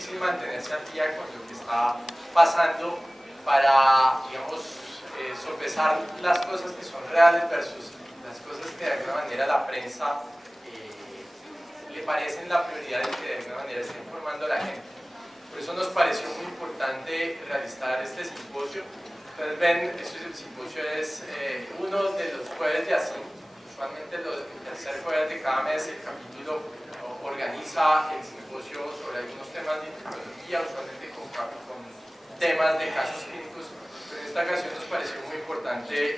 difícil mantenerse al día con lo que está pasando para, digamos, sopesar las cosas que son reales versus las cosas que de alguna manera la prensa le parecen la prioridad y que de alguna manera está informando a la gente. Por eso nos pareció muy importante realizar este simposio. Ustedes ven, el simposio es uno de los jueves de ASIM. Usualmente el tercer jueves de cada mes el capítulo organiza el simposio sobre algunos temas de infectología, usualmente con temas de casos clínicos, pero en esta ocasión nos pareció muy importante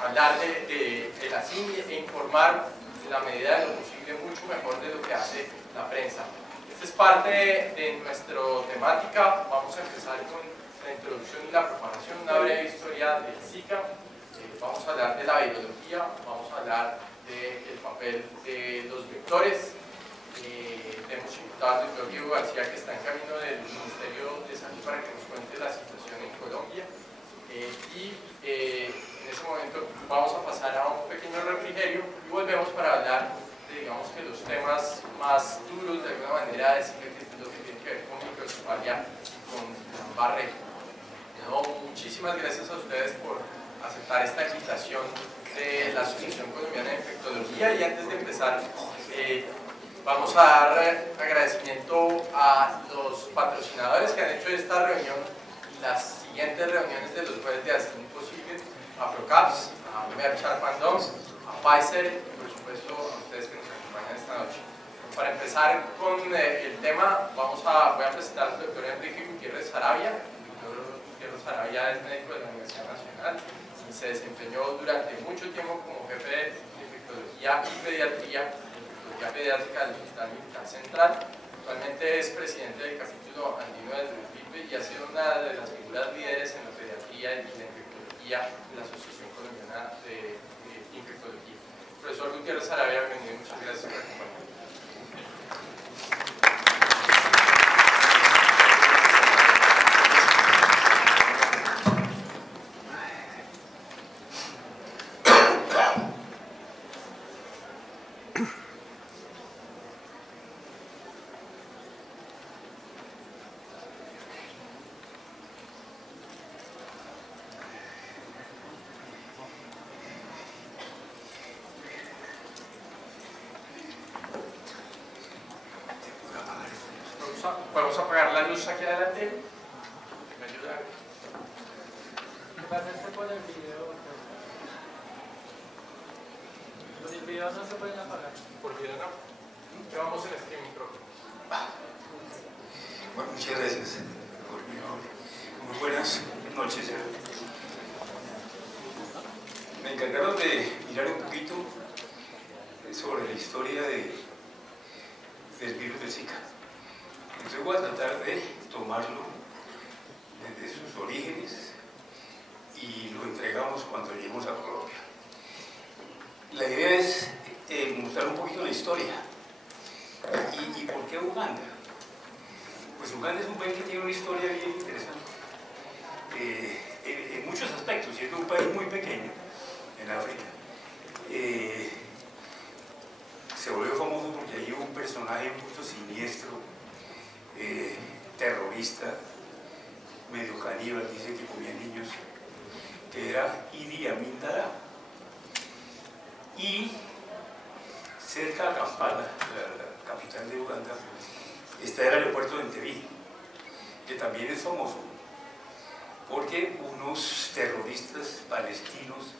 hablar de la CIMI e informar en la medida de lo posible mucho mejor de lo que hace la prensa. Esta es parte de nuestra temática. Vamos a empezar con la introducción y la propagación, una breve historia del Zika. Vamos a hablar de la virología, vamos a hablar del papel de los vectores. Tenemos invitado al doctor Diego García, que está en camino del Ministerio de Salud para que nos cuente la situación en Colombia. En ese momento vamos a pasar a un pequeño refrigerio y volvemos para hablar de, digamos, que los temas más duros de alguna manera de Zika, que es lo que tiene que ver con microcefalia y con Guillain-Barré. Muchísimas gracias a ustedes por aceptar esta invitación de la Asociación Colombiana de Infectología, y antes de empezar vamos a dar agradecimiento a los patrocinadores que han hecho esta reunión y las siguientes reuniones de los jueves de ASIM posible: a Procaps, a Merck Sharp & Dohme, a Pfizer y por supuesto a ustedes que nos acompañan esta noche. Para empezar con el tema, voy a presentar al doctor Enrique Gutiérrez Saravia. El doctor Gutiérrez Saravia es médico de la Universidad Nacional y se desempeñó durante mucho tiempo como jefe de infectología y pediatría pediátrica del Hospital Militar Central. Actualmente es presidente del capítulo andino del UPIPE y ha sido una de las figuras líderes en la pediatría y la infectología de la Asociación Colombiana de Infectología. Profesor Gutiérrez Saravia, bienvenido y muchas gracias por acompañarnos. Vamos a apagar la luz aquí adelante. ¿Me ayuda? ¿Qué pasa con el video? Los videos no se pueden apagar. Por video no. Llevamos el streaming propio. Bueno, muchas gracias. Muy buenas noches. Me encargaron de mirar un poquito sobre la historia del virus del Zika. Entonces voy a tratar de tomarlo desde sus orígenes y lo entregamos cuando lleguemos a Colombia. La idea es mostrar un poquito la historia. ¿Y por qué Uganda? Pues Uganda es un país que tiene una historia bien interesante. En muchos aspectos, siendo un país muy pequeño en África, se volvió famoso porque hay un personaje un poquito siniestro, terrorista, medio caníbal, dice que comía niños, que era Idi Amin Dada. Y cerca de Kampala, la capital de Uganda, está el aeropuerto de Entebbe, que también es famoso porque unos terroristas palestinos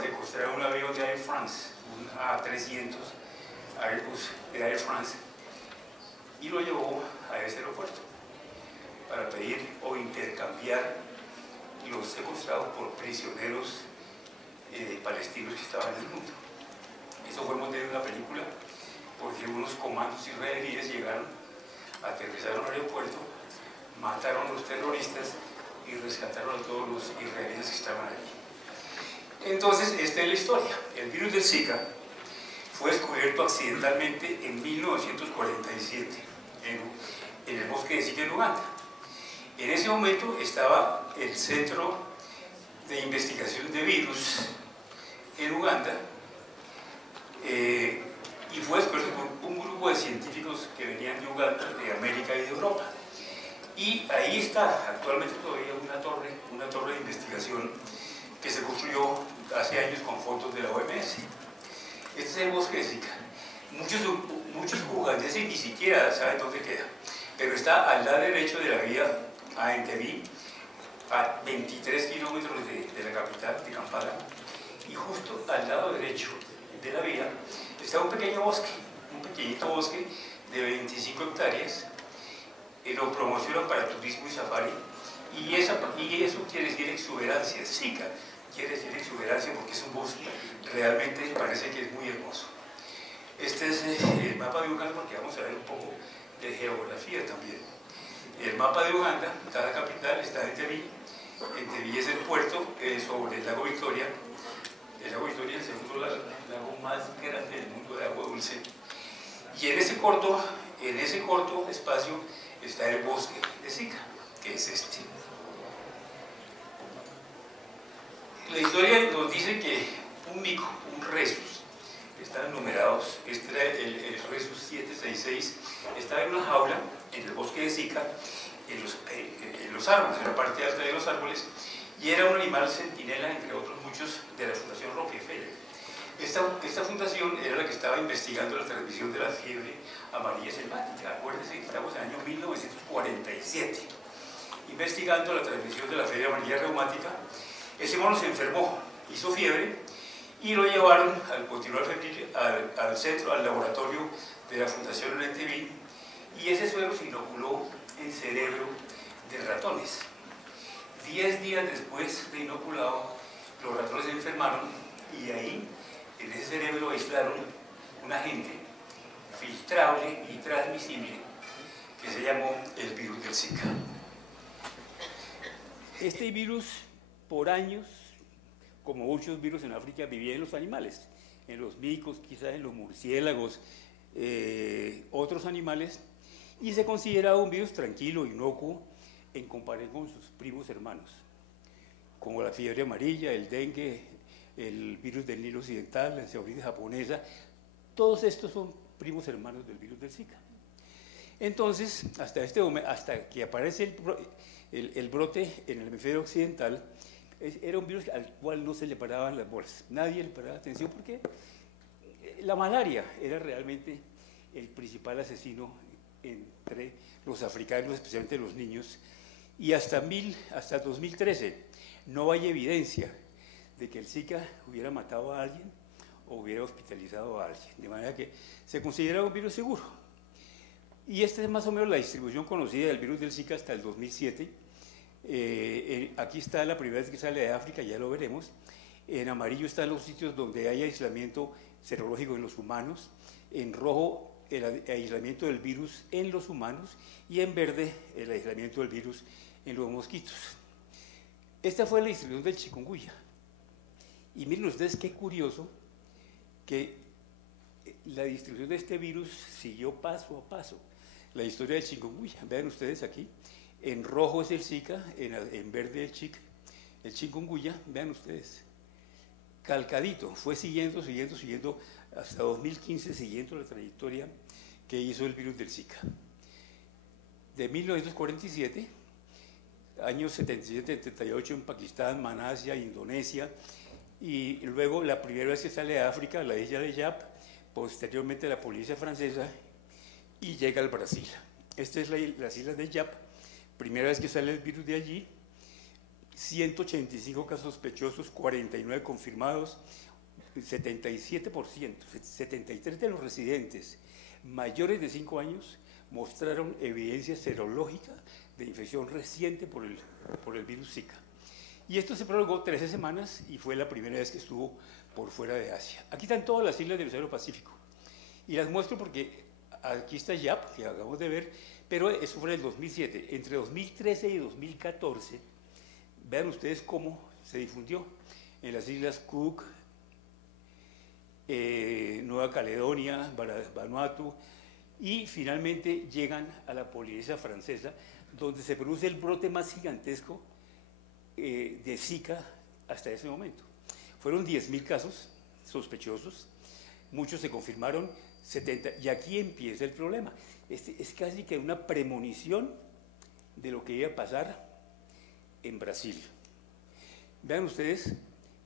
secuestraron un avión de Air France, un A300 Airbus de Air France, y lo llevó a ese aeropuerto para pedir o intercambiar los secuestrados por prisioneros palestinos que estaban en el mundo. Eso fue motivo de una película porque unos comandos israelíes llegaron, aterrizaron al aeropuerto, mataron a los terroristas y rescataron a todos los israelíes que estaban allí. Entonces, esta es la historia. El virus del Zika fue descubierto accidentalmente en 1947 en el bosque de Zika en Uganda. En ese momento estaba el Centro de Investigación de Virus en Uganda y fue descubierto por un grupo de científicos que venían de Uganda, de América y de Europa. Y ahí está actualmente todavía una torre de investigación que se construyó hace años con fondos de la OMS. Este es el bosque de Zika. Muchos ugandeses ni siquiera saben dónde queda, pero está al lado derecho de la vía a Entebbe, a 23 kilómetros de la capital, de Kampala, y justo al lado derecho de la vía está un pequeño bosque, un pequeñito bosque de 25 hectáreas, lo promocionan para turismo y safari, y eso quiere decir exuberancia. Zika quiere decir exuberancia porque es un bosque, realmente parece que es muy hermoso. Este es el mapa de Uganda, porque vamos a ver un poco de geografía también. El mapa de Uganda, cada capital está en Entebbe. Entebbe es el puerto sobre el lago Victoria. El lago Victoria es el segundo lago más grande del mundo de agua dulce. Y en ese corto espacio está el bosque de Zika, que es este. La historia nos dice que un mico, un rhesus, están numerados, este era el rhesus 766, estaba en una jaula en el bosque de Zika, en los árboles, en la parte alta de los árboles, y era un animal centinela, entre otros muchos, de la Fundación Rockefeller. Esta fundación era la que estaba investigando la transmisión de la fiebre amarilla selvática. Acuérdense que estamos en el año 1947, investigando la transmisión de la fiebre amarilla reumática. Ese mono se enfermó, hizo fiebre, y lo llevaron al continuar febril al centro, al laboratorio de la Fundación en Entebbe, y ese suero se inoculó en cerebro de ratones. 10 días después de inoculado, los ratones se enfermaron y ahí, en ese cerebro, aislaron un agente filtrable y transmisible que se llamó el virus del Zika. Este virus, por años, como muchos virus en África, vivía en los animales, en los micos, quizás en los murciélagos, otros animales, y se consideraba un virus tranquilo, inocuo, en comparación con sus primos hermanos, como la fiebre amarilla, el dengue, el virus del Nilo Occidental, la encefalitis japonesa. Todos estos son primos hermanos del virus del Zika. Entonces, hasta este momento, hasta que aparece el brote en el hemisferio occidental, era un virus al cual no se le paraban las bolas. Nadie le paraba atención porque la malaria era realmente el principal asesino entre los africanos, especialmente los niños, y hasta 2013 no hay evidencia de que el Zika hubiera matado a alguien o hubiera hospitalizado a alguien, de manera que se considera un virus seguro. Y esta es más o menos la distribución conocida del virus del Zika hasta el 2007. Aquí está la primera vez que sale de África, ya lo veremos. En amarillo están los sitios donde hay aislamiento serológico en los humanos, en rojo el aislamiento del virus en los humanos y en verde el aislamiento del virus en los mosquitos. Esta fue la distribución del chikungunya. Y miren ustedes qué curioso que la distribución de este virus siguió paso a paso la historia del chikungunya. Vean ustedes aquí, en rojo es el Zika, en verde el chikungunya, vean ustedes, calcadito, fue siguiendo hasta 2015, siguiendo la trayectoria que hizo el virus del Zika. De 1947, años 77-78 en Pakistán, Malasia, Indonesia, y luego la primera vez que sale de África, la isla de Yap, posteriormente la Polinesia Francesa, y llega al Brasil. Esta es las islas de Yap, primera vez que sale el virus de allí, 185 casos sospechosos, 49 confirmados, 77%, 73 de los residentes mayores de 5 años mostraron evidencia serológica de infección reciente por el virus Zika. Y esto se prolongó 13 semanas y fue la primera vez que estuvo por fuera de Asia. Aquí están todas las islas del Océano Pacífico. Y las muestro porque aquí está Yap, que acabamos de ver, pero eso fue en el 2007. Entre 2013 y 2014, vean ustedes cómo se difundió en las islas Cook, Nueva Caledonia, Vanuatu, y finalmente llegan a la Polinesia Francesa, donde se produce el brote más gigantesco de Zika hasta ese momento. Fueron 10.000 casos sospechosos, muchos se confirmaron, y aquí empieza el problema. Es casi que una premonición de lo que iba a pasar en Brasil. Vean ustedes,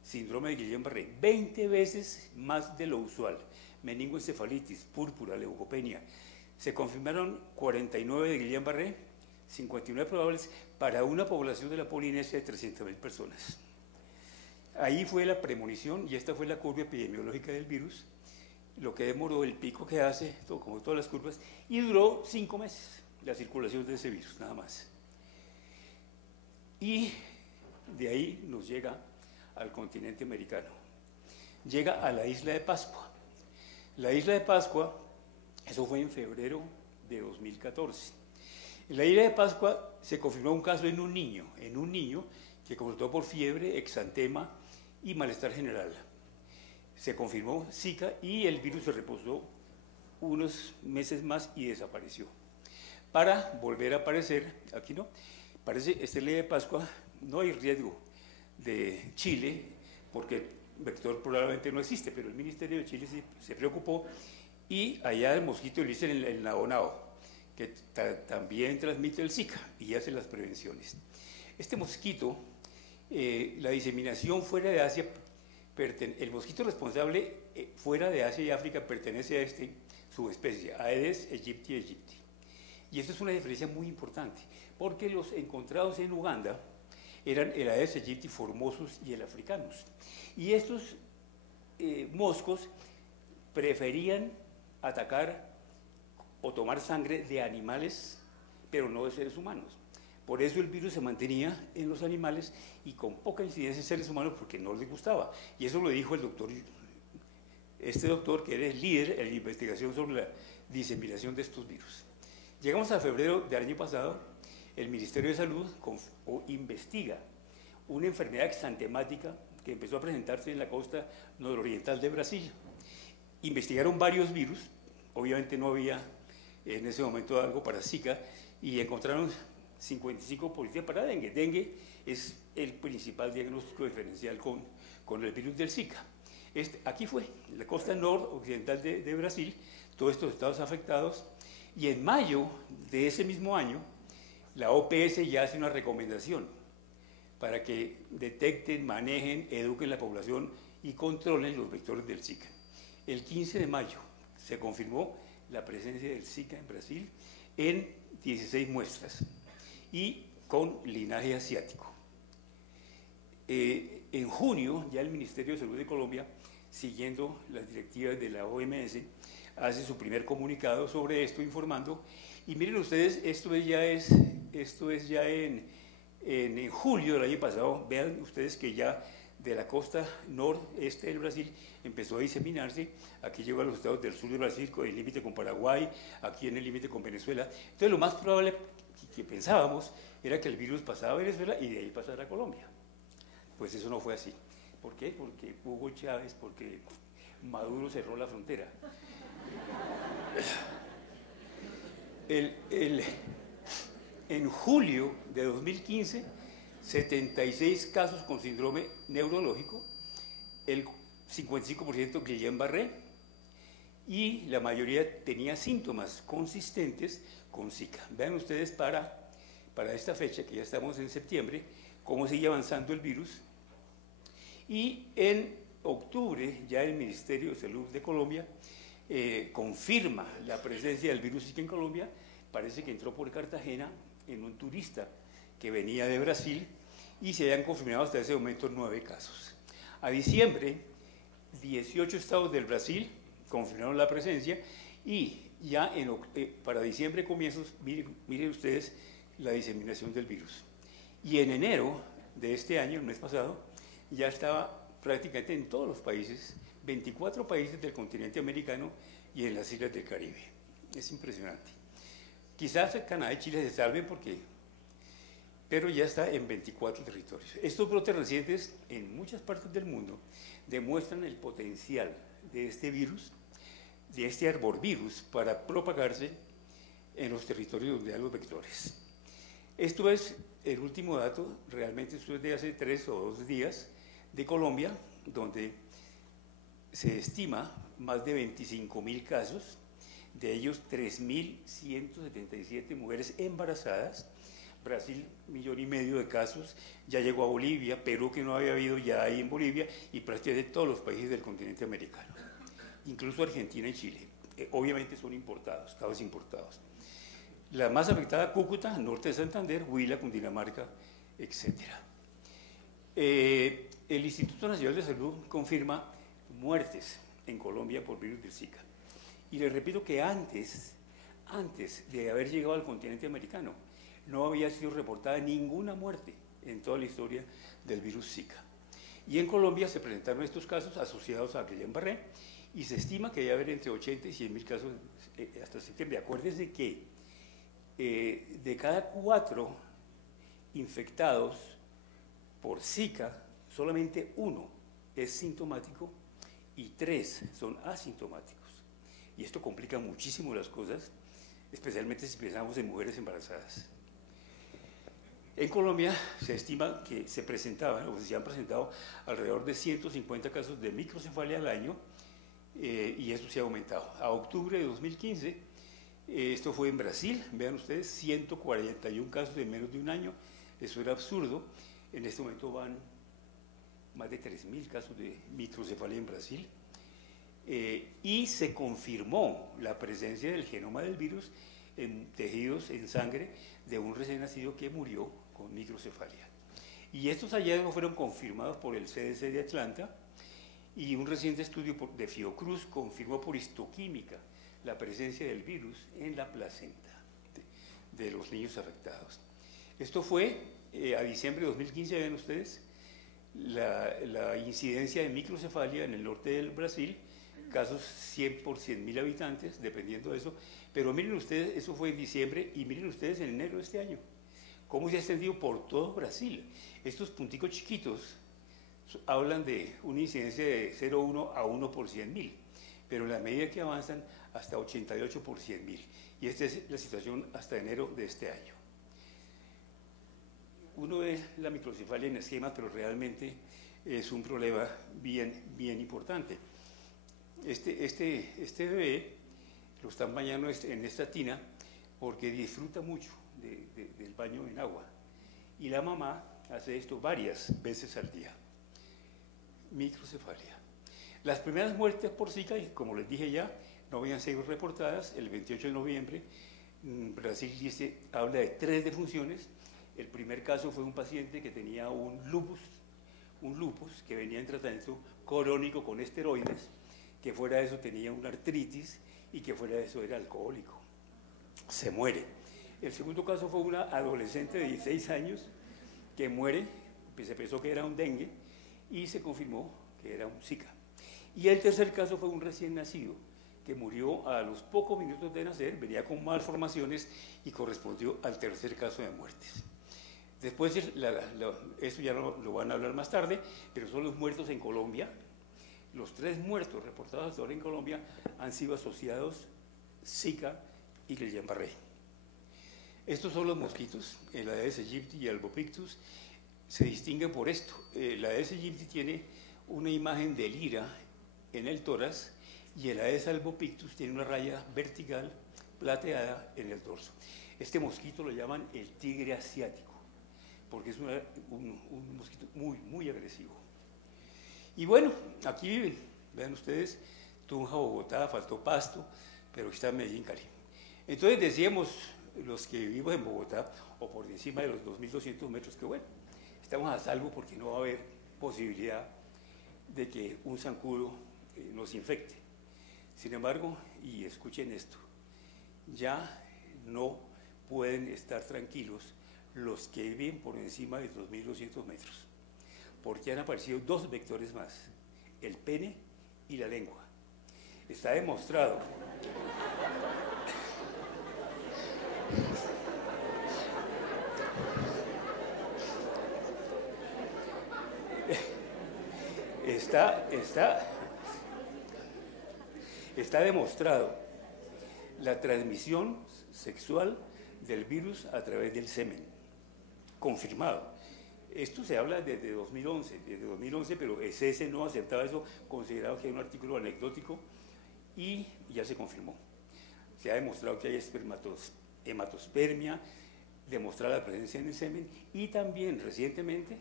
síndrome de Guillain-Barré, 20 veces más de lo usual. Meningoencefalitis, púrpura, leucopenia. Se confirmaron 49 de Guillain-Barré, 59 probables para una población de la Polinesia de 300.000 personas. Ahí fue la premonición y esta fue la curva epidemiológica del virus, lo que demoró el pico que hace, como todas las curvas, y duró 5 meses la circulación de ese virus, nada más. Y de ahí nos llega al continente americano. Llega a la isla de Pascua. La isla de Pascua, eso fue en febrero de 2014. En la isla de Pascua se confirmó un caso en un niño que consultó por fiebre, exantema y malestar general. Se confirmó Zika y el virus se reposó unos meses más y desapareció. Para volver a aparecer, aquí no, parece esta isla de Pascua, no hay riesgo de Chile, porque el vector probablemente no existe, pero el Ministerio de Chile se preocupó y allá el mosquito le dicen el nao-nao, que también transmite el Zika y hace las prevenciones. Este mosquito, la diseminación fuera de Asia, el mosquito responsable fuera de Asia y África pertenece a esta subespecie, Aedes aegypti. Y esto es una diferencia muy importante, porque los encontrados en Uganda eran el Aedes aegypti formosus y el africanus. Y estos moscos preferían atacar o tomar sangre de animales, pero no de seres humanos. Por eso el virus se mantenía en los animales y con poca incidencia en seres humanos porque no les gustaba. Y eso lo dijo el doctor, este doctor que era el líder en la investigación sobre la diseminación de estos virus. Llegamos a febrero del año pasado, el Ministerio de Salud investiga una enfermedad exantemática que empezó a presentarse en la costa nororiental de Brasil. Investigaron varios virus, obviamente no había en ese momento algo para Zika, y encontraron 55 positivos para dengue. Dengue es el principal diagnóstico diferencial con el virus del Zika. Aquí fue, en la costa noroccidental de Brasil, todos estos estados afectados, y en mayo de ese mismo año, la OPS ya hace una recomendación para que detecten, manejen, eduquen la población y controlen los vectores del Zika. El 15 de mayo se confirmó la presencia del Zika en Brasil en 16 muestras y con linaje asiático. En junio, ya el Ministerio de Salud de Colombia, siguiendo las directivas de la OMS, hace su primer comunicado sobre esto, informando, y miren ustedes, esto es ya en julio del año pasado, vean ustedes que ya de la costa noreste del Brasil empezó a diseminarse, aquí llegó a los estados del sur de Brasil, con el límite con Paraguay, aquí en el límite con Venezuela. Entonces lo más probable que pensábamos era que el virus pasaba a Venezuela y de ahí pasara a Colombia. Pues eso no fue así. ¿Por qué? Porque Hugo Chávez, porque Maduro cerró la frontera. En julio de 2015, 76 casos con síndrome neurológico, el 55% Guillain-Barré, y la mayoría tenía síntomas consistentes con Zika. Vean ustedes para esta fecha, que ya estamos en septiembre, cómo sigue avanzando el virus. Y en octubre ya el Ministerio de Salud de Colombia confirma la presencia del virus Zika en Colombia. Parece que entró por Cartagena en un turista que venía de Brasil y se habían confirmado hasta ese momento 9 casos. A diciembre, 18 estados del Brasil confirmaron la presencia y ya para diciembre comienzos, miren ustedes la diseminación del virus. Y en enero de este año, el mes pasado, ya estaba prácticamente en todos los países, 24 países del continente americano y en las islas del Caribe. Es impresionante. Quizás Canadá y Chile se salven pero ya está en 24 territorios. Estos brotes recientes en muchas partes del mundo demuestran el potencial de este virus, de este arborvirus, para propagarse en los territorios donde hay los vectores. Esto es el último dato, realmente esto es de hace 3 o 2 días, de Colombia, donde se estima más de 25.000 casos, de ellos 3.177 mujeres embarazadas. Brasil, 1,5 millones de casos, ya llegó a Bolivia, Perú, que no había habido, ya hay en Bolivia, y prácticamente todos los países del continente americano, incluso Argentina y Chile. Obviamente son importados, casos importados. La más afectada, Cúcuta, norte de Santander, Huila, Cundinamarca, etc. El Instituto Nacional de Salud confirma muertes en Colombia por virus del Zika. Y les repito que antes de haber llegado al continente americano, no había sido reportada ninguna muerte en toda la historia del virus Zika. Y en Colombia se presentaron estos casos asociados a Guillain-Barré y se estima que debe haber entre 80 y 100.000 casos hasta septiembre. Acuérdense que de cada 4 infectados por Zika, solamente 1 es sintomático y 3 son asintomáticos. Y esto complica muchísimo las cosas, especialmente si pensamos en mujeres embarazadas. En Colombia se estima que se presentaban, o se han presentado, alrededor de 150 casos de microcefalia al año, y esto se ha aumentado. A octubre de 2015, esto fue en Brasil, vean ustedes, 141 casos en menos de un año, eso era absurdo. En este momento van más de 3.000 casos de microcefalia en Brasil, y se confirmó la presencia del genoma del virus en tejidos, en sangre, de un recién nacido que murió con microcefalia. Y estos hallazgos fueron confirmados por el CDC de Atlanta, y un reciente estudio de Fiocruz confirmó por histoquímica la presencia del virus en la placenta de los niños afectados. Esto fue a diciembre de 2015, ven ustedes, la incidencia de microcefalia en el norte del Brasil, casos 100 por 100.000 habitantes, dependiendo de eso, pero miren ustedes, eso fue en diciembre, y miren ustedes en enero de este año, cómo se ha extendido por todo Brasil. Estos punticos chiquitos hablan de una incidencia de 0,1 a 1 por 100.000, pero en la medida que avanzan hasta 88 por 100.000, y esta es la situación hasta enero de este año. Uno ve la microcefalia en esquemas, pero realmente es un problema bien importante. Este bebé lo están bañando en esta tina porque disfruta mucho del baño en agua, y la mamá hace esto varias veces al día. Microcefalia. Las primeras muertes por Zika, como les dije ya, no habían sido reportadas. El 28 de noviembre, Brasil habla de 3 defunciones. El primer caso fue un paciente que tenía un lupus que venía en tratamiento crónico con esteroides, que fuera de eso tenía una artritis y que fuera de eso era alcohólico. Se muere. El segundo caso fue una adolescente de 16 años que muere, se pensó que era un dengue y se confirmó que era un Zika. Y el tercer caso fue un recién nacido que murió a los pocos minutos de nacer, venía con malformaciones y correspondió al tercer caso de muertes. Después, esto ya lo van a hablar más tarde, pero son los muertos en Colombia. Los 3 muertos reportados hasta ahora en Colombia han sido asociados Zika y Guillain-Barré. Estos son los mosquitos, el Aedes aegypti y Albopictus, se distinguen por esto. El Aedes aegypti tiene una imagen de lira en el tórax y el Aedes albopictus tiene una raya vertical plateada en el dorso. Este mosquito lo llaman el tigre asiático, porque es un mosquito muy agresivo. Y bueno, aquí viven, vean ustedes, Tunja, Bogotá, faltó Pasto, pero aquí está Medellín, Cali. Entonces decíamos, los que vivimos en Bogotá, o por encima de los 2.200 metros, que bueno, estamos a salvo porque no va a haber posibilidad de que un zancudo nos infecte. Sin embargo, y escuchen esto, ya no pueden estar tranquilos los que viven por encima de 2.200 metros, porque han aparecido 2 vectores más, el pene y la lengua. Está demostrado. Está demostrado la transmisión sexual del virus a través del semen, confirmado. Esto se habla desde 2011, pero SS no aceptaba eso, consideraba que era un artículo anecdótico, y ya se confirmó. Se ha demostrado que hay hematospermia, demostrar la presencia en el semen y también recientemente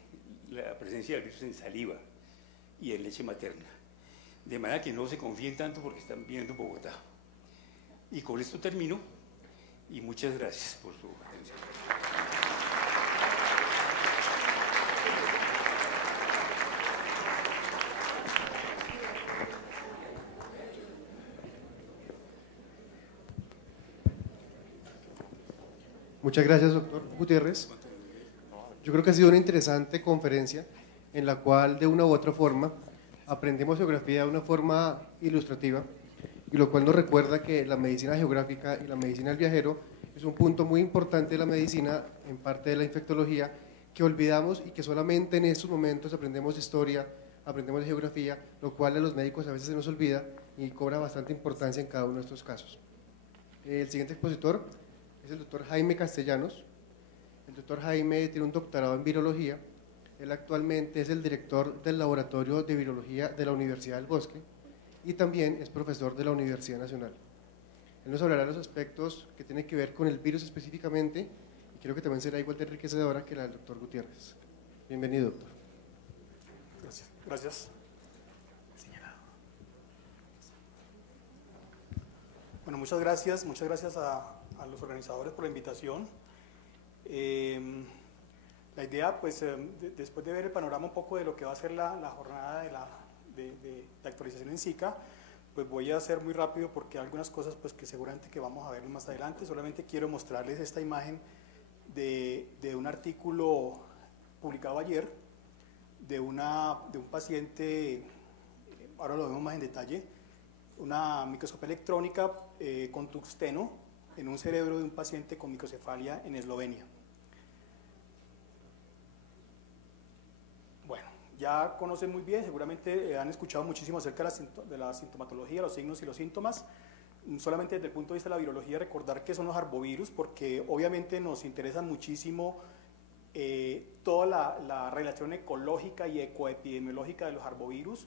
la presencia del virus en saliva y en leche materna. De manera que no se confíen tanto porque están viendo Bogotá. Y con esto termino y muchas gracias por su atención. Muchas gracias, doctor Gutiérrez. Yo creo que ha sido una interesante conferencia en la cual de una u otra forma aprendemos geografía de una forma ilustrativa, y lo cual nos recuerda que la medicina geográfica y la medicina del viajero es un punto muy importante de la medicina, en parte de la infectología, que olvidamos y que solamente en estos momentos aprendemos historia, aprendemos de geografía, lo cual a los médicos a veces se nos olvida y cobra bastante importancia en cada uno de estos casos. El siguiente expositor es el doctor Jaime Castellanos. El doctor Jaime tiene un doctorado en virología. Él actualmente es el director del Laboratorio de Virología de la Universidad del Bosque y también es profesor de la Universidad Nacional. Él nos hablará de los aspectos que tienen que ver con el virus específicamente y creo que también será igual de enriquecedora que la del doctor Gutiérrez. Bienvenido, doctor. Gracias. Gracias. Bueno, muchas gracias a los organizadores por la invitación. La idea, pues, después de ver el panorama un poco de lo que va a ser la jornada de actualización en SICA, pues voy a hacer muy rápido porque hay algunas cosas pues, que seguramente que vamos a ver más adelante. Solamente quiero mostrarles esta imagen de un artículo publicado ayer de un paciente, ahora lo vemos más en detalle, una microscopía electrónica con tungsteno en un cerebro de un paciente con microcefalia en Eslovenia. Bueno, ya conocen muy bien, seguramente han escuchado muchísimo acerca de la sintomatología, los signos y los síntomas. Solamente desde el punto de vista de la virología, recordar qué son los arbovirus, porque obviamente nos interesa muchísimo toda la relación ecológica y ecoepidemiológica de los arbovirus.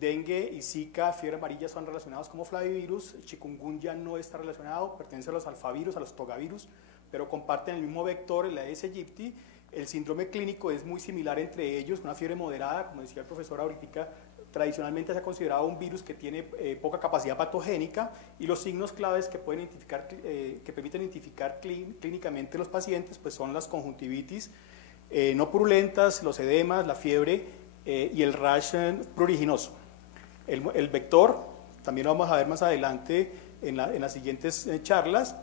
Dengue y Zika, fiebre amarilla, son relacionados como flavivirus. Chikungunya no está relacionado, pertenece a los alfavirus, a los togavirus, pero comparten el mismo vector, el Aedes aegypti. El síndrome clínico es muy similar entre ellos, una fiebre moderada, como decía el profesor ahorita, tradicionalmente se ha considerado un virus que tiene poca capacidad patogénica, y los signos claves que pueden identificar, que permiten identificar clínicamente los pacientes, pues son las conjuntivitis no purulentas, los edemas, la fiebre y el rash pruriginoso. El vector, también lo vamos a ver más adelante en las siguientes charlas,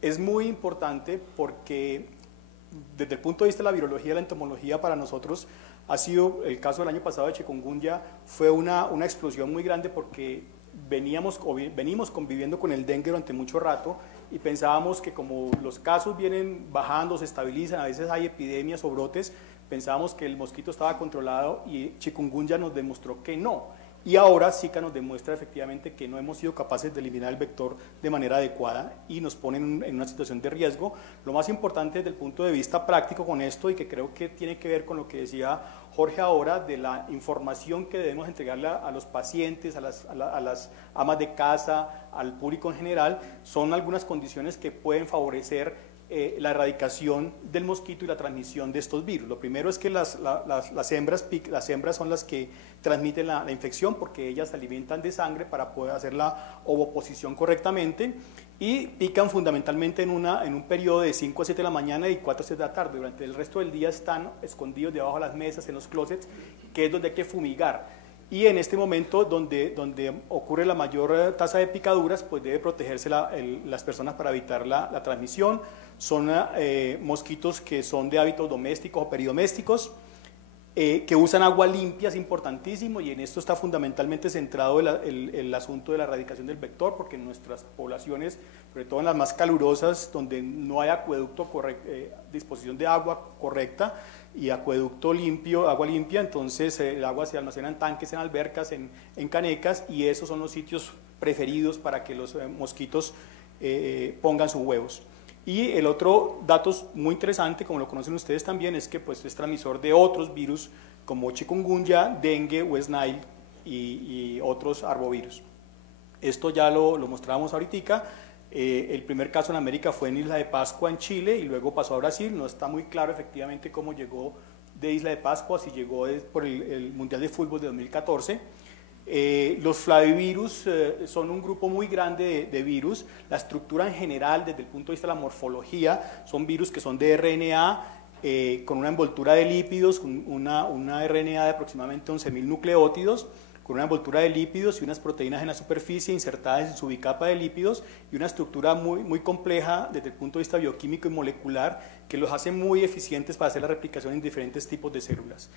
es muy importante porque desde el punto de vista de la virología y la entomología, para nosotros ha sido el caso del año pasado de chikungunya, fue una explosión muy grande porque venimos conviviendo con el dengue durante mucho rato y pensábamos que como los casos vienen bajando, se estabilizan, a veces hay epidemias o brotes, pensábamos que el mosquito estaba controlado y chikungunya nos demostró que no. Y ahora Zika nos demuestra efectivamente que no hemos sido capaces de eliminar el vector de manera adecuada y nos ponen en una situación de riesgo. Lo más importante desde el punto de vista práctico con esto, y que creo que tiene que ver con lo que decía Jorge ahora, de la información que debemos entregarle a los pacientes, a las amas de casa, al público en general, son algunas condiciones que pueden favorecer la erradicación del mosquito y la transmisión de estos virus. Lo primero es que las hembras son las que transmiten la infección, porque ellas se alimentan de sangre para poder hacer la ovoposición correctamente, y pican fundamentalmente en un periodo de 5 a 7 de la mañana y 4 a 7 de la tarde. Durante el resto del día están escondidos debajo de las mesas, en los closets, que es donde hay que fumigar. Y en este momento, donde ocurre la mayor tasa de picaduras, pues debe protegerse las personas para evitar la transmisión. Son mosquitos que son de hábitos domésticos o peridomésticos, que usan agua limpia, es importantísimo, y en esto está fundamentalmente centrado el asunto de la erradicación del vector, porque en nuestras poblaciones, sobre todo en las más calurosas, donde no hay acueducto, disposición de agua correcta y acueducto limpio, agua limpia, entonces el agua se almacena en tanques, en albercas, en canecas, y esos son los sitios preferidos para que los mosquitos pongan sus huevos. Y el otro dato muy interesante, como lo conocen ustedes también, es que pues, es transmisor de otros virus como chikungunya, dengue, West Nile y otros arbovirus. Esto ya lo mostrábamos ahorita. El primer caso en América fue en Isla de Pascua, en Chile, y luego pasó a Brasil. No está muy claro efectivamente cómo llegó de Isla de Pascua, si llegó por el Mundial de Fútbol de 2014. Los flavivirus son un grupo muy grande de virus. La estructura en general, desde el punto de vista de la morfología, son virus que son de RNA, con una envoltura de lípidos, una RNA de aproximadamente 11.000 nucleótidos, con una envoltura de lípidos y unas proteínas en la superficie insertadas en su bicapa de lípidos, y una estructura muy compleja desde el punto de vista bioquímico y molecular, que los hace muy eficientes para hacer la replicación en diferentes tipos de células.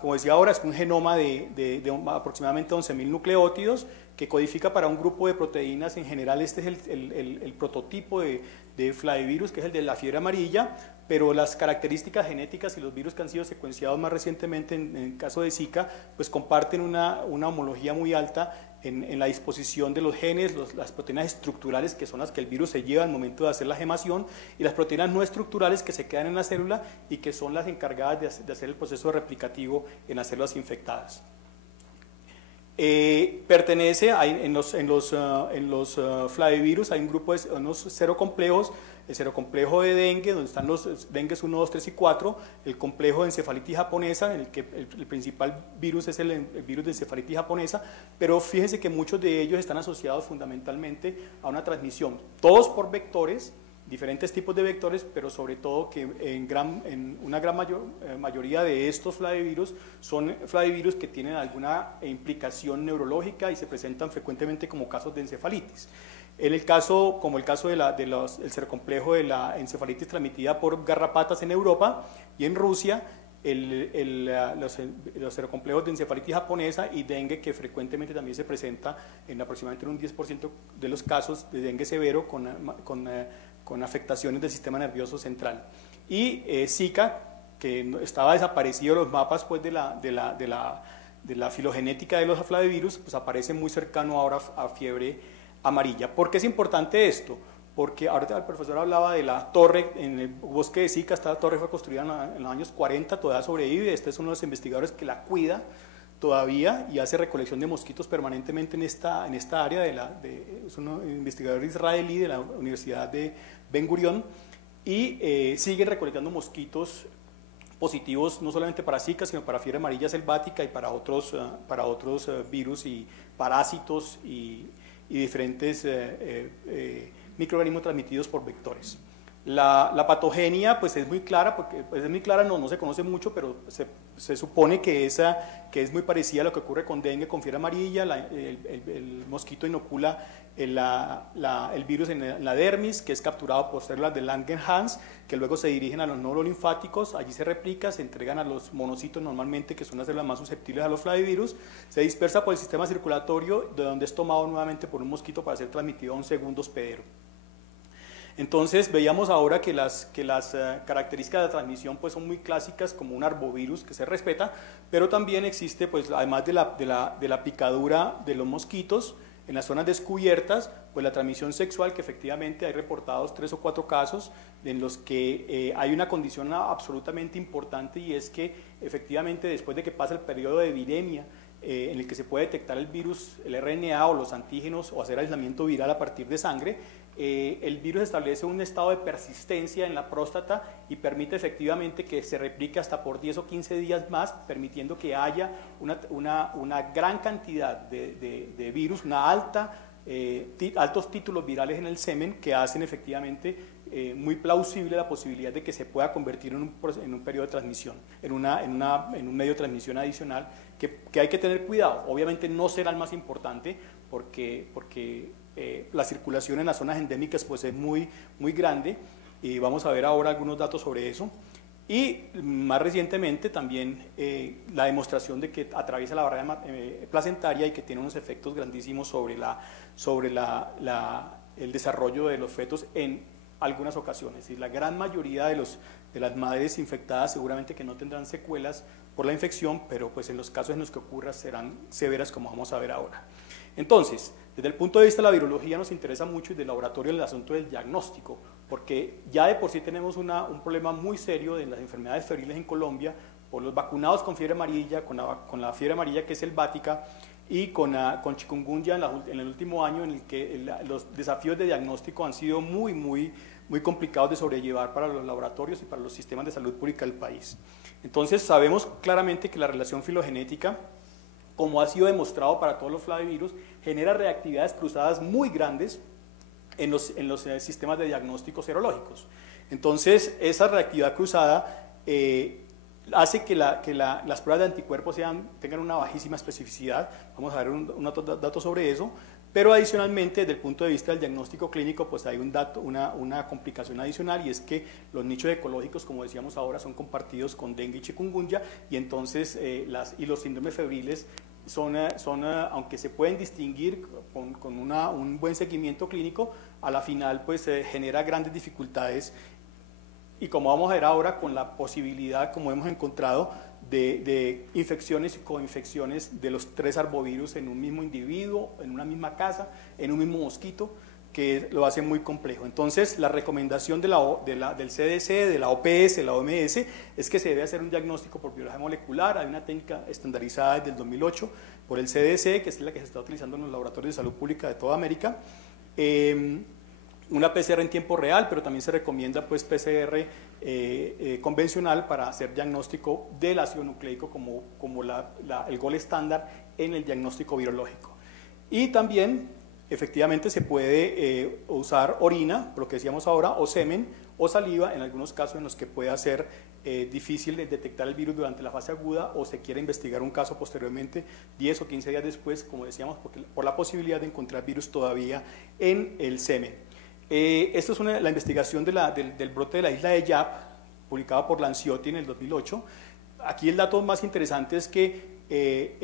Como decía ahora, es un genoma de aproximadamente 11.000 nucleótidos, que codifica para un grupo de proteínas. En general este es el prototipo de flavivirus, que es el de la fiebre amarilla, pero las características genéticas y los virus que han sido secuenciados más recientemente en el caso de Zika, pues comparten una homología muy alta en la disposición de los genes, las proteínas estructurales, que son las que el virus se lleva al momento de hacer la gemación, y las proteínas no estructurales que se quedan en la célula y que son las encargadas de hacer el proceso replicativo en las células infectadas. Pertenece en los flavivirus, hay un grupo de unos serocomplejos, el serocomplejo de dengue, donde están los dengues 1, 2, 3 y 4, el complejo de encefalitis japonesa, en el que el principal virus es el virus de encefalitis japonesa, pero fíjense que muchos de ellos están asociados fundamentalmente a una transmisión, todos por vectores, diferentes tipos de vectores, pero sobre todo que en una gran mayoría de estos flavivirus son flavivirus que tienen alguna implicación neurológica y se presentan frecuentemente como casos de encefalitis. Como el caso del serocomplejo de la encefalitis transmitida por garrapatas en Europa y en Rusia, los serocomplejos de encefalitis japonesa y dengue, que frecuentemente también se presenta aproximadamente en un 10% de los casos de dengue severo con afectaciones del sistema nervioso central. Y Zika, que estaba desaparecido de los mapas pues, de la filogenética de los flavivirus, pues aparece muy cercano ahora a fiebre amarilla. ¿Por qué es importante esto? Porque ahorita el profesor hablaba de la torre en el bosque de Zika. Esta torre fue construida en los años 40, todavía sobrevive. Este es uno de los investigadores que la cuida todavía y hace recolección de mosquitos permanentemente en esta área. Es un investigador israelí de la Universidad de Ben Gurion, y siguen recolectando mosquitos positivos no solamente para Zika, sino para fiebre amarilla selvática y para otros virus y parásitos y diferentes microorganismos transmitidos por vectores. La patogenia pues es muy clara, porque pues, es muy clara, no se conoce mucho, pero se supone que es muy parecida a lo que ocurre con dengue, con fiebre amarilla. El mosquito inocula el virus en la dermis, que es capturado por células de Langerhans, que luego se dirigen a los nódulos linfáticos, allí se replica, se entregan a los monocitos normalmente, que son las células más susceptibles a los flavivirus, se dispersa por el sistema circulatorio, de donde es tomado nuevamente por un mosquito para ser transmitido a un segundo hospedero. Entonces veíamos ahora que las características de transmisión pues, son muy clásicas, como un arbovirus que se respeta, pero también existe, pues, además de la picadura de los mosquitos, en las zonas descubiertas, pues la transmisión sexual, que efectivamente hay reportados 3 o 4 casos en los que hay una condición absolutamente importante, y es que efectivamente después de que pasa el periodo de viremia, en el que se puede detectar el virus, el RNA o los antígenos, o hacer aislamiento viral a partir de sangre, el virus establece un estado de persistencia en la próstata y permite efectivamente que se replique hasta por 10 o 15 días más, permitiendo que haya una gran cantidad de virus, altos títulos virales en el semen, que hacen efectivamente muy plausible la posibilidad de que se pueda convertir en un periodo de transmisión, en un medio de transmisión adicional que hay que tener cuidado. Obviamente no será el más importante porque la circulación en las zonas endémicas pues es muy grande, y vamos a ver ahora algunos datos sobre eso. Y más recientemente también la demostración de que atraviesa la barrera placentaria y que tiene unos efectos grandísimos sobre el desarrollo de los fetos en algunas ocasiones. Y la gran mayoría de las madres infectadas seguramente que no tendrán secuelas por la infección, pero pues en los casos en los que ocurra serán severas, como vamos a ver ahora. Entonces, desde el punto de vista de la virología nos interesa mucho, y del laboratorio, el asunto del diagnóstico, porque ya de por sí tenemos un problema muy serio de las enfermedades febriles en Colombia, por los vacunados con fiebre amarilla, con la fiebre amarilla que es selvática, y con chikungunya en el último año, en el que los desafíos de diagnóstico han sido muy complicados de sobrellevar para los laboratorios y para los sistemas de salud pública del país. Entonces sabemos claramente que la relación filogenética, como ha sido demostrado para todos los flavivirus, genera reactividades cruzadas muy grandes en los sistemas de diagnóstico serológicos. Entonces esa reactividad cruzada hace que las pruebas de anticuerpos tengan una bajísima especificidad. Vamos a ver unos datos sobre eso, pero adicionalmente desde el punto de vista del diagnóstico clínico pues hay una complicación adicional, y es que los nichos ecológicos, como decíamos ahora, son compartidos con dengue y chikungunya, y entonces los síndromes febriles aunque se pueden distinguir con un buen seguimiento clínico, a la final pues genera grandes dificultades. Y como vamos a ver ahora, con la posibilidad, como hemos encontrado, de infecciones y coinfecciones de los 3 arbovirus en un mismo individuo, en una misma casa, en un mismo mosquito, que lo hace muy complejo. Entonces, la recomendación del CDC, de la OPS, de la OMS, es que se debe hacer un diagnóstico por biología molecular. Hay una técnica estandarizada desde el 2008 por el CDC, que es la que se está utilizando en los laboratorios de salud pública de toda América. Una PCR en tiempo real, pero también se recomienda pues PCR convencional para hacer diagnóstico del ácido nucleico como el gol estándar en el diagnóstico virológico. Y también efectivamente se puede usar orina, lo que decíamos ahora, o semen o saliva en algunos casos en los que puede ser difícil detectar el virus durante la fase aguda, o se quiere investigar un caso posteriormente 10 o 15 días después, como decíamos, por la posibilidad de encontrar virus todavía en el semen. Esto es la investigación del brote de la isla de Yap, publicada por Lanciotti en el 2008. Aquí el dato más interesante es que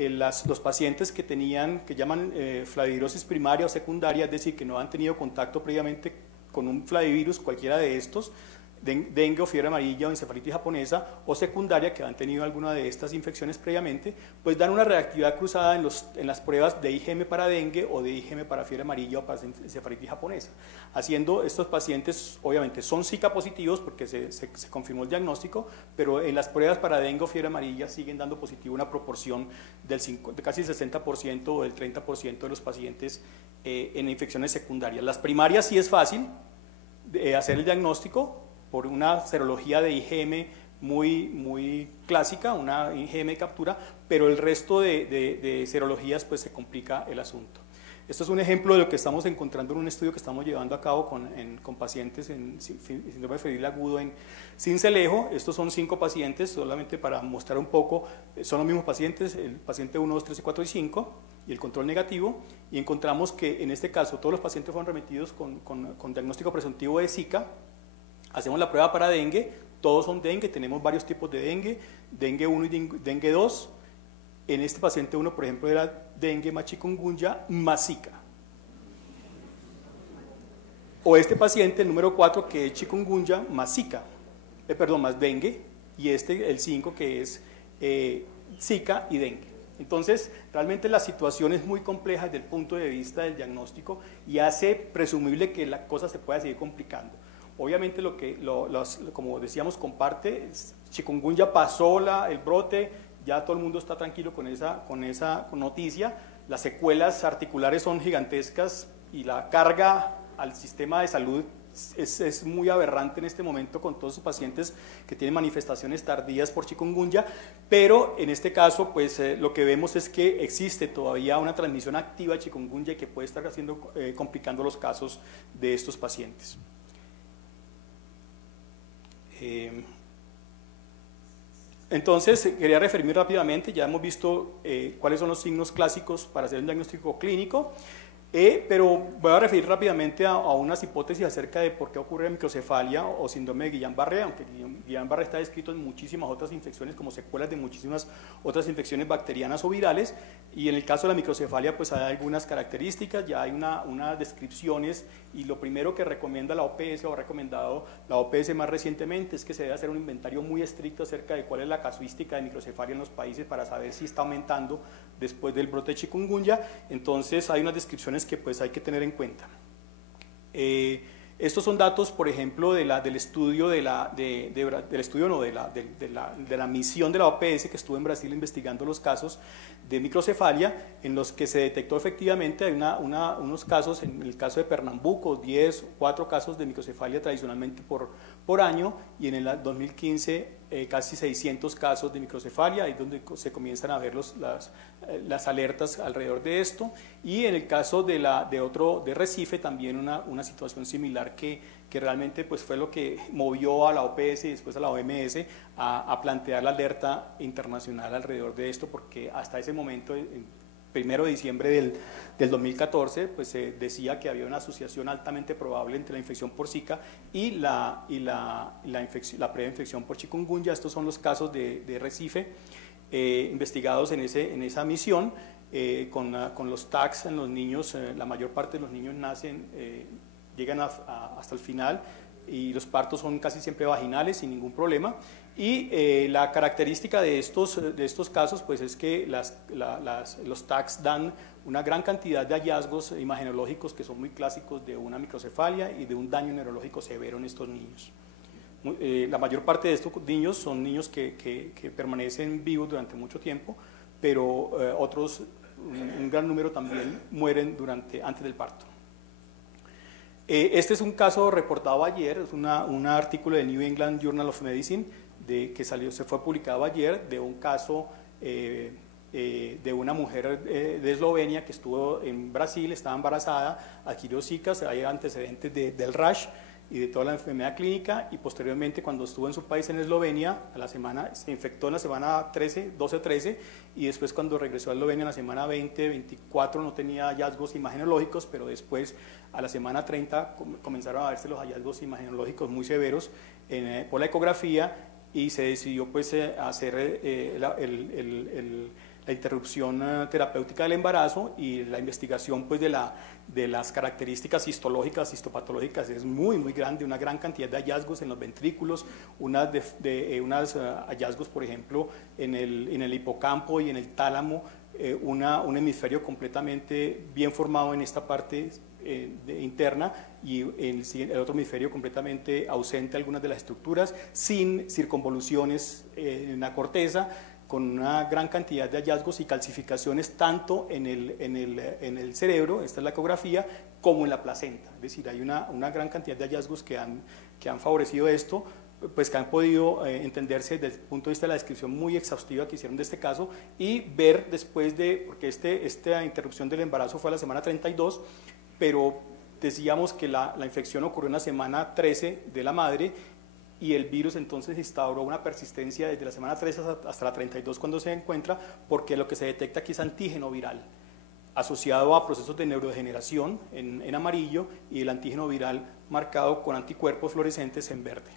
los pacientes que llaman flavivirosis primaria o secundaria, es decir, que no han tenido contacto previamente con un flavivirus, cualquiera de estos, dengue o fiebre amarilla o encefalitis japonesa, o secundaria, que han tenido alguna de estas infecciones previamente, pues dan una reactividad cruzada en las pruebas de IgM para dengue o de IgM para fiebre amarilla o para encefalitis japonesa. Haciendo estos pacientes, obviamente, son Zika positivos porque se confirmó el diagnóstico, pero en las pruebas para dengue o fiebre amarilla siguen dando positivo una proporción de casi el 60% o del 30% de los pacientes en infecciones secundarias. Las primarias sí es fácil hacer el diagnóstico por una serología de IgM muy clásica, una IgM captura, pero el resto de serologías pues se complica el asunto. Esto es un ejemplo de lo que estamos encontrando en un estudio que estamos llevando a cabo con pacientes en síndrome febril agudo en Sincelejo. Estos son 5 pacientes, solamente para mostrar un poco, son los mismos pacientes, el paciente 1, 2, 3, 4 y 5, y el control negativo, y encontramos que en este caso todos los pacientes fueron remitidos con diagnóstico presuntivo de Zika. Hacemos la prueba para dengue, todos son dengue, tenemos varios tipos de dengue, dengue 1 y dengue 2. En este paciente 1, por ejemplo, era dengue más chikungunya más Zika. O este paciente, el número 4, que es chikungunya más Zika, más dengue, y el 5, que es Zika y dengue. Entonces, realmente la situación es muy compleja desde el punto de vista del diagnóstico y hace presumible que la cosa se pueda seguir complicando. Obviamente como decíamos, comparte, chikungunya pasó el brote, ya todo el mundo está tranquilo con esa noticia. Las secuelas articulares son gigantescas y la carga al sistema de salud es muy aberrante en este momento con todos los pacientes que tienen manifestaciones tardías por chikungunya, pero en este caso pues lo que vemos es que existe todavía una transmisión activa de chikungunya que puede estar complicando los casos de estos pacientes. Entonces, quería referirme rápidamente, ya hemos visto cuáles son los signos clásicos para hacer un diagnóstico clínico, pero voy a referir rápidamente a unas hipótesis acerca de por qué ocurre microcefalia o síndrome de Guillain-Barré, aunque Guillain-Barré está descrito en muchísimas otras infecciones como secuelas de muchísimas otras infecciones bacterianas o virales, y en el caso de la microcefalia pues hay algunas características, ya hay unas descripciones, y lo primero que recomienda la OPS o ha recomendado la OPS más recientemente es que se debe hacer un inventario muy estricto acerca de cuál es la casuística de microcefalia en los países para saber si está aumentando después del brote de chikungunya. Entonces hay unas descripciones que pues hay que tener en cuenta. Estos son datos, por ejemplo, del estudio de la misión de la OPS que estuvo en Brasil investigando los casos de microcefalia, en los que se detectó efectivamente hay unos casos, en el caso de Pernambuco, 4 casos de microcefalia tradicionalmente por año, y en el 2015 casi 600 casos de microcefalia, ahí es donde se comienzan a ver las alertas alrededor de esto, y en el caso de Recife también una situación similar que realmente pues fue lo que movió a la OPS y después a la OMS a plantear la alerta internacional alrededor de esto, porque hasta ese momento, el 1 de diciembre del 2014, pues se decía que había una asociación altamente probable entre la infección por Zika y la preinfección por chikungunya. Estos son los casos de Recife investigados en esa misión, con los tags en los niños. La mayor parte de los niños llegan hasta el final, y los partos son casi siempre vaginales sin ningún problema. Y la característica de estos casos pues es que los tags dan una gran cantidad de hallazgos imagenológicos que son muy clásicos de una microcefalia y de un daño neurológico severo en estos niños. La mayor parte de estos niños son niños que permanecen vivos durante mucho tiempo, pero otros, un gran número también mueren antes del parto. Este es un caso reportado ayer, es un artículo del New England Journal of Medicine se fue publicado ayer, de un caso de una mujer de Eslovenia que estuvo en Brasil, estaba embarazada, adquirió Zika, hay antecedentes del rash y de toda la enfermedad clínica, y posteriormente cuando estuvo en su país, en Eslovenia, se infectó en la semana 12-13, y después cuando regresó a Eslovenia en la semana 20-24 no tenía hallazgos imagenológicos, pero después a la semana 30 comenzaron a verse los hallazgos imagenológicos muy severos por la ecografía, y se decidió pues hacer la interrupción terapéutica del embarazo, y la investigación pues de las características histológicas, histopatológicas es muy grande, una gran cantidad de hallazgos en los ventrículos, unos hallazgos por ejemplo en el hipocampo y en el tálamo, un hemisferio completamente bien formado en esta parte interna, y el otro hemisferio completamente ausente algunas de las estructuras, sin circunvoluciones en la corteza, con una gran cantidad de hallazgos y calcificaciones tanto en el cerebro, esta es la ecografía, como en la placenta. Es decir, hay una gran cantidad de hallazgos que han favorecido esto, pues que han podido entenderse desde el punto de vista de la descripción muy exhaustiva que hicieron de este caso, y ver después porque esta interrupción del embarazo fue a la semana 32, pero decíamos que la infección ocurrió en la semana 13 de la madre, y el virus entonces instauró una persistencia desde la semana 13 hasta la 32 cuando se encuentra, porque lo que se detecta aquí es antígeno viral asociado a procesos de neurodegeneración en amarillo, y el antígeno viral marcado con anticuerpos fluorescentes en verde.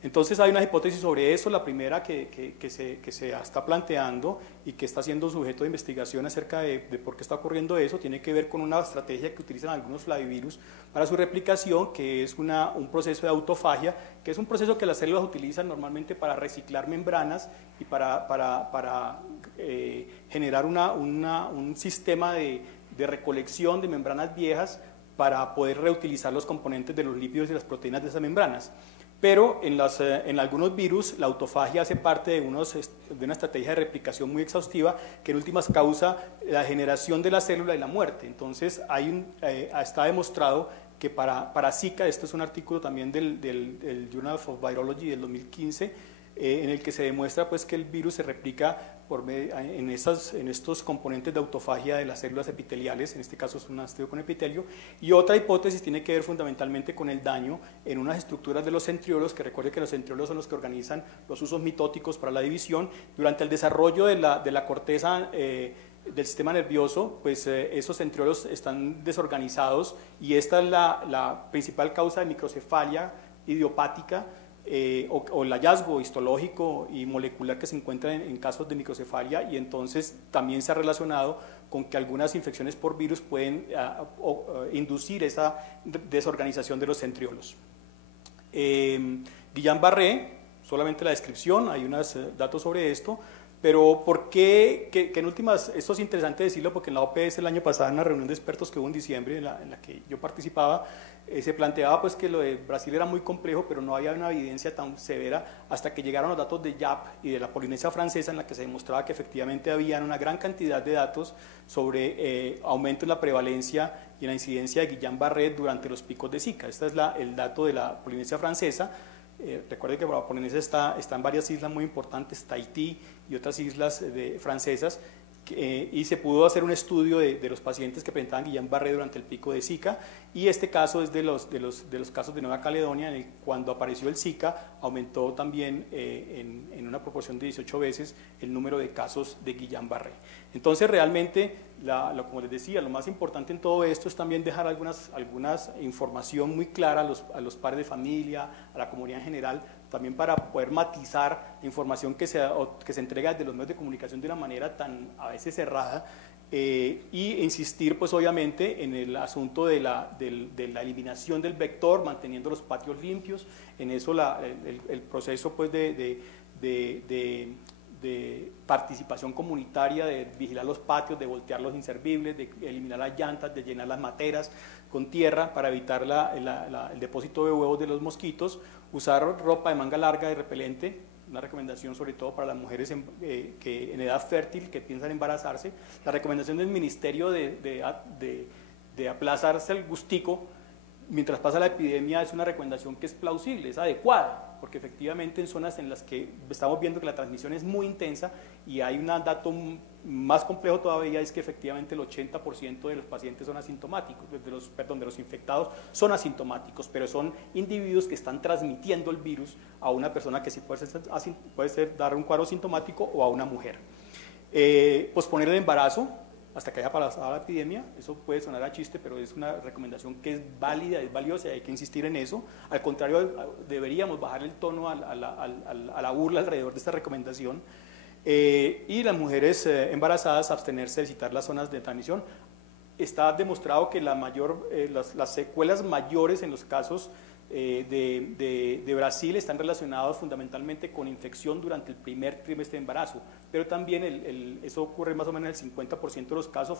Entonces hay una hipótesis sobre eso, la primera que se está planteando y que está siendo sujeto de investigación acerca de por qué está ocurriendo eso, tiene que ver con una estrategia que utilizan algunos flavivirus para su replicación, que es un proceso de autofagia, que es un proceso que las células utilizan normalmente para reciclar membranas y para generar un sistema de recolección de membranas viejas para poder reutilizar los componentes de los lípidos y las proteínas de esas membranas. Pero en algunos virus la autofagia hace parte de una estrategia de replicación muy exhaustiva, que en últimas causa la generación de la célula y la muerte. Entonces está demostrado que para Zika, esto es un artículo también del Journal of Virology del 2015, en el que se demuestra pues que el virus se replica en estos componentes de autofagia de las células epiteliales, en este caso es un ácido con epitelio, y otra hipótesis tiene que ver fundamentalmente con el daño en unas estructuras de los centriolos, que recuerde que los centriolos son los que organizan los usos mitóticos para la división. Durante el desarrollo de la corteza del sistema nervioso, pues esos centriolos están desorganizados, y esta es la principal causa de microcefalia idiopática, o el hallazgo histológico y molecular que se encuentra en casos de microcefalia, y entonces también se ha relacionado con que algunas infecciones por virus pueden inducir esa desorganización de los centriolos. Guillain-Barré, solamente la descripción, hay unos datos sobre esto, Pero ¿por qué? Que en últimas, esto es interesante decirlo porque en la OPS el año pasado, en una reunión de expertos que hubo en diciembre, en la que yo participaba, se planteaba pues que lo de Brasil era muy complejo, pero no había una evidencia tan severa hasta que llegaron los datos de YAP y de la Polinesia Francesa, en la que se demostraba que efectivamente había una gran cantidad de datos sobre aumento en la prevalencia y en la incidencia de Guillain-Barré durante los picos de Zika. Este es el dato de la Polinesia Francesa. Recuerde que la Polinesia está en varias islas muy importantes, Tahití y otras islas francesas, y se pudo hacer un estudio de los pacientes que presentaban Guillain-Barré durante el pico de Zika, y este caso es de los casos de Nueva Caledonia, en el cuando apareció el Zika aumentó también en una proporción de 18 veces el número de casos de Guillain-Barré. Entonces realmente, como les decía, lo más importante en todo esto es también dejar algunas información muy clara a los padres de familia, a la comunidad en general, también para poder matizar la información que se entrega desde los medios de comunicación de una manera tan a veces cerrada, y insistir pues obviamente en el asunto de la eliminación del vector, manteniendo los patios limpios. En eso el proceso pues de participación comunitaria, de vigilar los patios, de voltear los inservibles, de eliminar las llantas, de llenar las materas con tierra para evitar el depósito de huevos de los mosquitos, usar ropa de manga larga y repelente, una recomendación sobre todo para las mujeres que en edad fértil que piensan embarazarse. La recomendación del ministerio de aplazarse el gustico mientras pasa la epidemia es una recomendación que es plausible, es adecuada, porque efectivamente en zonas en las que estamos viendo que la transmisión es muy intensa y hay un dato más complejo todavía, es que efectivamente el 80% de los pacientes son asintomáticos, de los infectados son asintomáticos, pero son individuos que están transmitiendo el virus a una persona que sí puede ser dar un cuadro sintomático, o a una mujer. Posponer el embarazo hasta que haya pasado la epidemia, eso puede sonar a chiste, pero es una recomendación que es válida, es valiosa y hay que insistir en eso. Al contrario, deberíamos bajar el tono a la burla alrededor de esta recomendación. Y las mujeres embarazadas, abstenerse de visitar las zonas de transmisión. Está demostrado que las secuelas mayores en los casos de Brasil están relacionados fundamentalmente con infección durante el primer trimestre de embarazo, pero también eso ocurre más o menos en el 50% de los casos,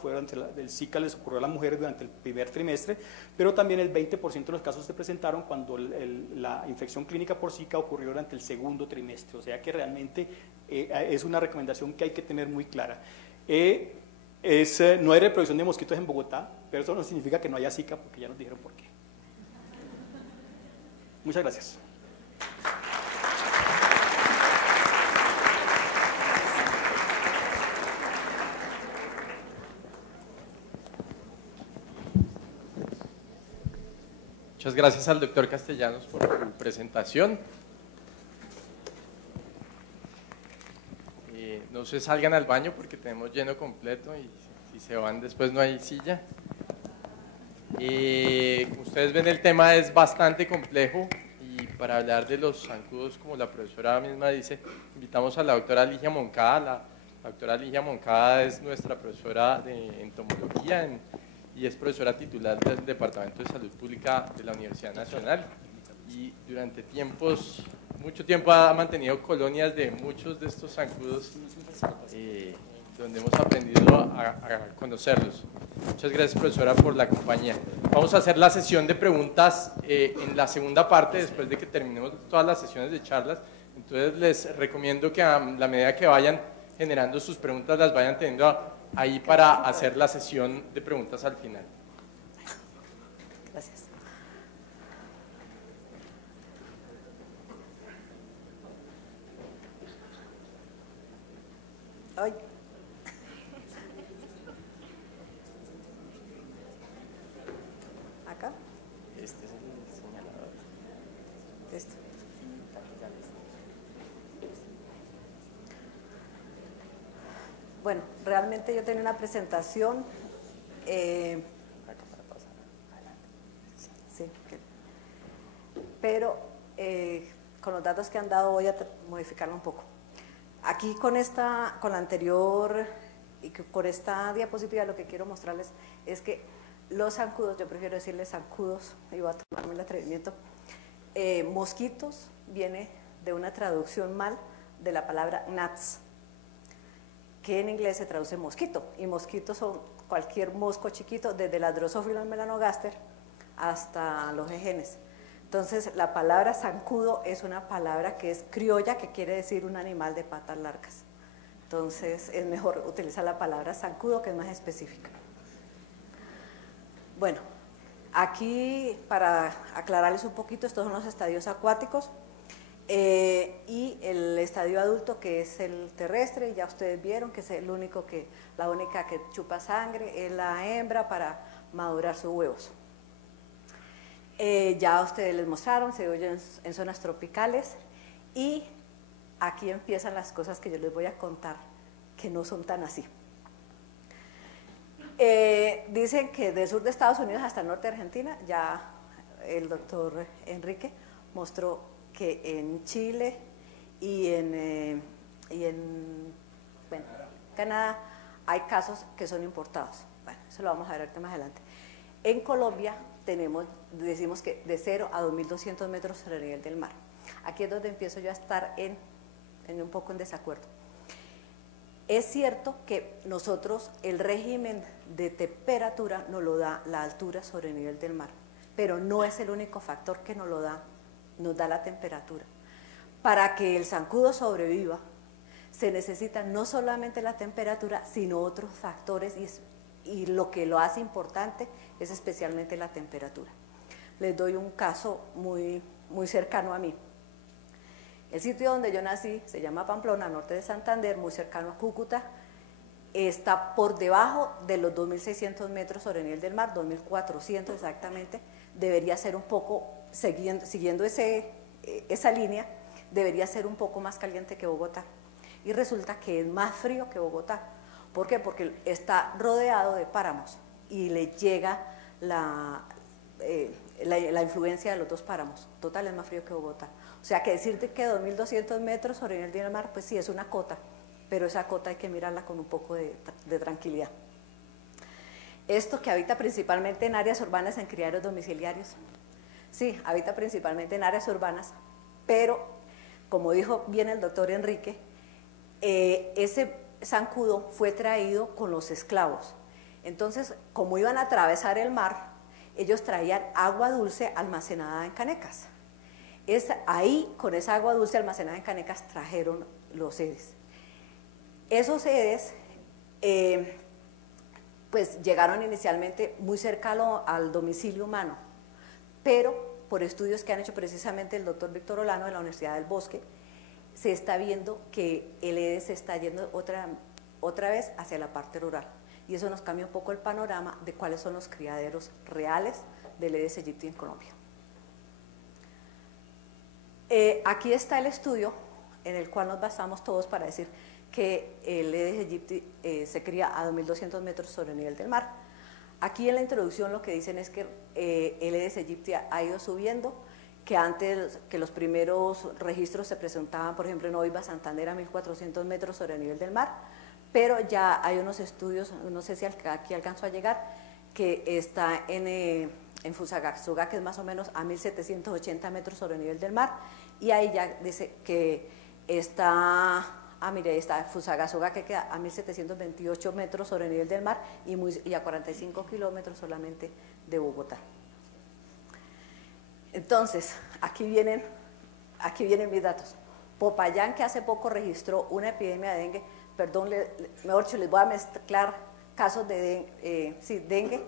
el Zika les ocurrió a las mujeres durante el primer trimestre, pero también el 20% de los casos se presentaron cuando la infección clínica por Zika ocurrió durante el segundo trimestre, o sea que realmente es una recomendación que hay que tener muy clara. No hay reproducción de mosquitos en Bogotá, pero eso no significa que no haya Zika, porque ya nos dijeron por qué. Muchas gracias. Muchas gracias al doctor Castellanos por su presentación. No se salgan al baño porque tenemos lleno completo y si se van después no hay silla. Como ustedes ven, el tema es bastante complejo y para hablar de los zancudos, como la profesora misma dice, invitamos a la doctora Ligia Moncada. La doctora Ligia Moncada es nuestra profesora de entomología y es profesora titular del Departamento de Salud Pública de la Universidad Nacional, y durante mucho tiempo ha mantenido colonias de muchos de estos zancudos, donde hemos aprendido a conocerlos. Muchas gracias, profesora, por la compañía. Vamos a hacer la sesión de preguntas en la segunda parte, después de que terminemos todas las sesiones de charlas. Entonces les recomiendo que a la medida que vayan generando sus preguntas, las vayan teniendo ahí para hacer la sesión de preguntas al final. Gracias. Ay. ¿Acá? Este es el señalador. Este. Bueno, realmente yo tenía una presentación, sí, pero con los datos que han dado voy a modificarlo un poco. Aquí con la anterior y con esta diapositiva lo que quiero mostrarles es que los zancudos, yo prefiero decirles zancudos, y voy a tomarme el atrevimiento, mosquitos viene de una traducción mal de la palabra gnats. que en inglés se traduce mosquito, y mosquitos son cualquier mosco chiquito, desde la Drosophila melanogaster hasta los ejenes. Entonces, la palabra zancudo es una palabra que es criolla, que quiere decir un animal de patas largas. Entonces, es mejor utilizar la palabra zancudo, que es más específica. Bueno, aquí, para aclararles un poquito, estos son los estadios acuáticos. Y el estadio adulto, que es el terrestre, ya ustedes vieron que es el único la única que chupa sangre es la hembra para madurar sus huevos. Ya ustedes les mostraron, se oyen en zonas tropicales, y aquí empiezan las cosas que yo les voy a contar, que no son tan así. Dicen que del sur de Estados Unidos hasta el norte de Argentina, ya el doctor Enrique mostró que en Chile y en Canadá hay casos que son importados. Bueno, eso lo vamos a ver ahorita más adelante. En Colombia decimos que de 0 a 2.200 metros sobre el nivel del mar. Aquí es donde empiezo yo a estar un poco en desacuerdo. Es cierto que nosotros el régimen de temperatura nos lo da la altura sobre el nivel del mar, pero no es el único factor que nos da la temperatura. Para que el zancudo sobreviva, se necesita no solamente la temperatura, sino otros factores, y lo que lo hace importante es especialmente la temperatura. Les doy un caso muy, muy cercano a mí. El sitio donde yo nací se llama Pamplona, norte de Santander, muy cercano a Cúcuta. Está por debajo de los 2.600 metros sobre el nivel del mar, 2.400 exactamente. Debería ser un poco, siguiendo esa línea, debería ser un poco más caliente que Bogotá. Y resulta que es más frío que Bogotá. ¿Por qué? Porque está rodeado de páramos y le llega la influencia de los dos páramos. Total, es más frío que Bogotá. O sea, que decirte que 2.200 metros sobre el nivel del mar, pues sí, es una cota, pero esa cota hay que mirarla con un poco de tranquilidad. Esto que habita principalmente en áreas urbanas, en criaderos domiciliarios. Sí, habita principalmente en áreas urbanas, pero, como dijo bien el doctor Enrique, ese zancudo fue traído con los esclavos. Entonces, como iban a atravesar el mar, ellos traían agua dulce almacenada en canecas. Es ahí, con esa agua dulce almacenada en canecas, trajeron los Edes. Esos Edes, pues llegaron inicialmente muy cercano al domicilio humano, pero por estudios que han hecho precisamente el doctor Víctor Olano de la Universidad del Bosque, se está viendo que el Edes se está yendo otra vez hacia la parte rural. Y eso nos cambia un poco el panorama de cuáles son los criaderos reales del Aedes aegypti en Colombia. Aquí está el estudio en el cual nos basamos todos para decir que el Aedes aegypti se cría a 2.200 metros sobre el nivel del mar. Aquí en la introducción lo que dicen es que el Aedes aegypti ha ido subiendo, que antes que los primeros registros se presentaban, por ejemplo, en Oiva, Santander, a 1.400 metros sobre el nivel del mar, pero ya hay unos estudios, no sé si aquí alcanzó a llegar, que está en Fusagasugá, que es más o menos a 1.780 metros sobre el nivel del mar, y ahí ya dice que está, mire, ahí está Fusagasugá, que queda a 1.728 metros sobre el nivel del mar y a 45 kilómetros solamente de Bogotá. Entonces, aquí vienen mis datos. Popayán, que hace poco registró una epidemia de dengue, perdón, mejor dicho, les voy a mezclar casos de dengue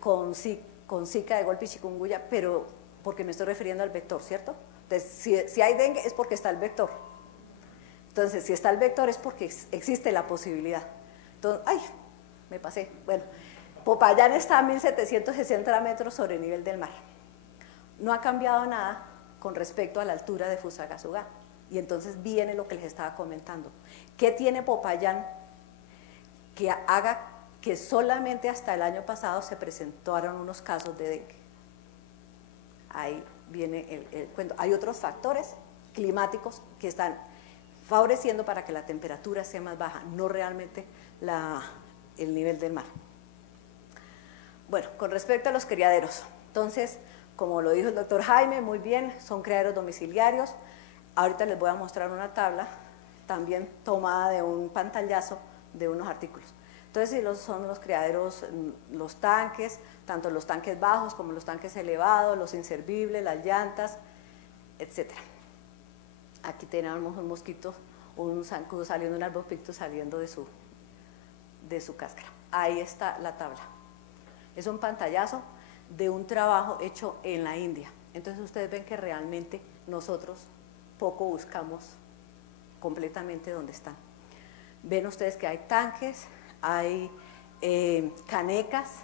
con Zika de golpe y chikungunya, pero porque me estoy refiriendo al vector, ¿cierto? Entonces, si hay dengue es porque está el vector. Entonces, si está el vector es porque existe la posibilidad. Entonces, ¡ay! Me pasé. Bueno, Popayán está a 1.760 metros sobre el nivel del mar. No ha cambiado nada con respecto a la altura de Fusagasugá. Y entonces viene lo que les estaba comentando. ¿Qué tiene Popayán que haga que solamente hasta el año pasado se presentaron unos casos de dengue? Ahí viene el cuento. Hay otros factores climáticos que están favoreciendo para que la temperatura sea más baja, no realmente el nivel del mar. Bueno, con respecto a los criaderos, entonces, como lo dijo el doctor Jaime, muy bien, son criaderos domiciliarios. Ahorita les voy a mostrar una tabla también tomada de un pantallazo de unos artículos. Entonces, sí, son los criaderos, los tanques, tanto los tanques bajos como los tanques elevados, los inservibles, las llantas, etc. Aquí tenemos un mosquito, un zancudo saliendo, un albopictus saliendo de su cáscara. Ahí está la tabla. Es un pantallazo de un trabajo hecho en la India. Entonces ustedes ven que realmente nosotros poco buscamos completamente dónde están. Ven ustedes que hay tanques, hay canecas,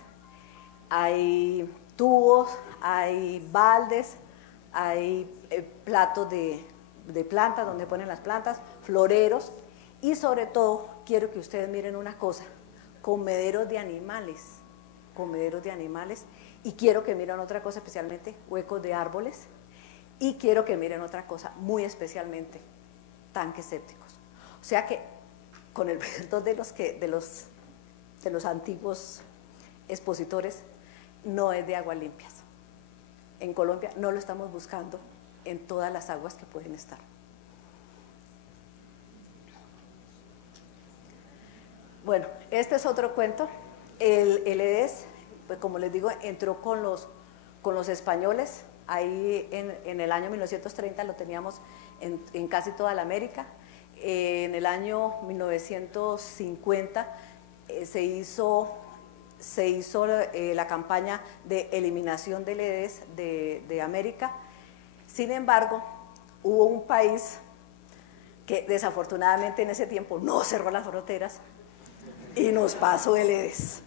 hay tubos, hay baldes, hay platos de plantas donde ponen las plantas, floreros, y sobre todo quiero que ustedes miren una cosa, comederos de animales, y quiero que miren otra cosa especialmente, huecos de árboles, y quiero que miren otra cosa muy especialmente, tanques sépticos. O sea que, con el perdón de los antiguos expositores, no es de aguas limpias. En Colombia no lo estamos buscando en todas las aguas que pueden estar. Bueno, este es otro cuento. El EDES, pues como les digo, entró con los españoles. Ahí en el año 1930 lo teníamos en casi toda la América. En el año 1950 se hizo la campaña de eliminación del EDES de América. Sin embargo, hubo un país que desafortunadamente en ese tiempo no cerró las fronteras y nos pasó el EDES.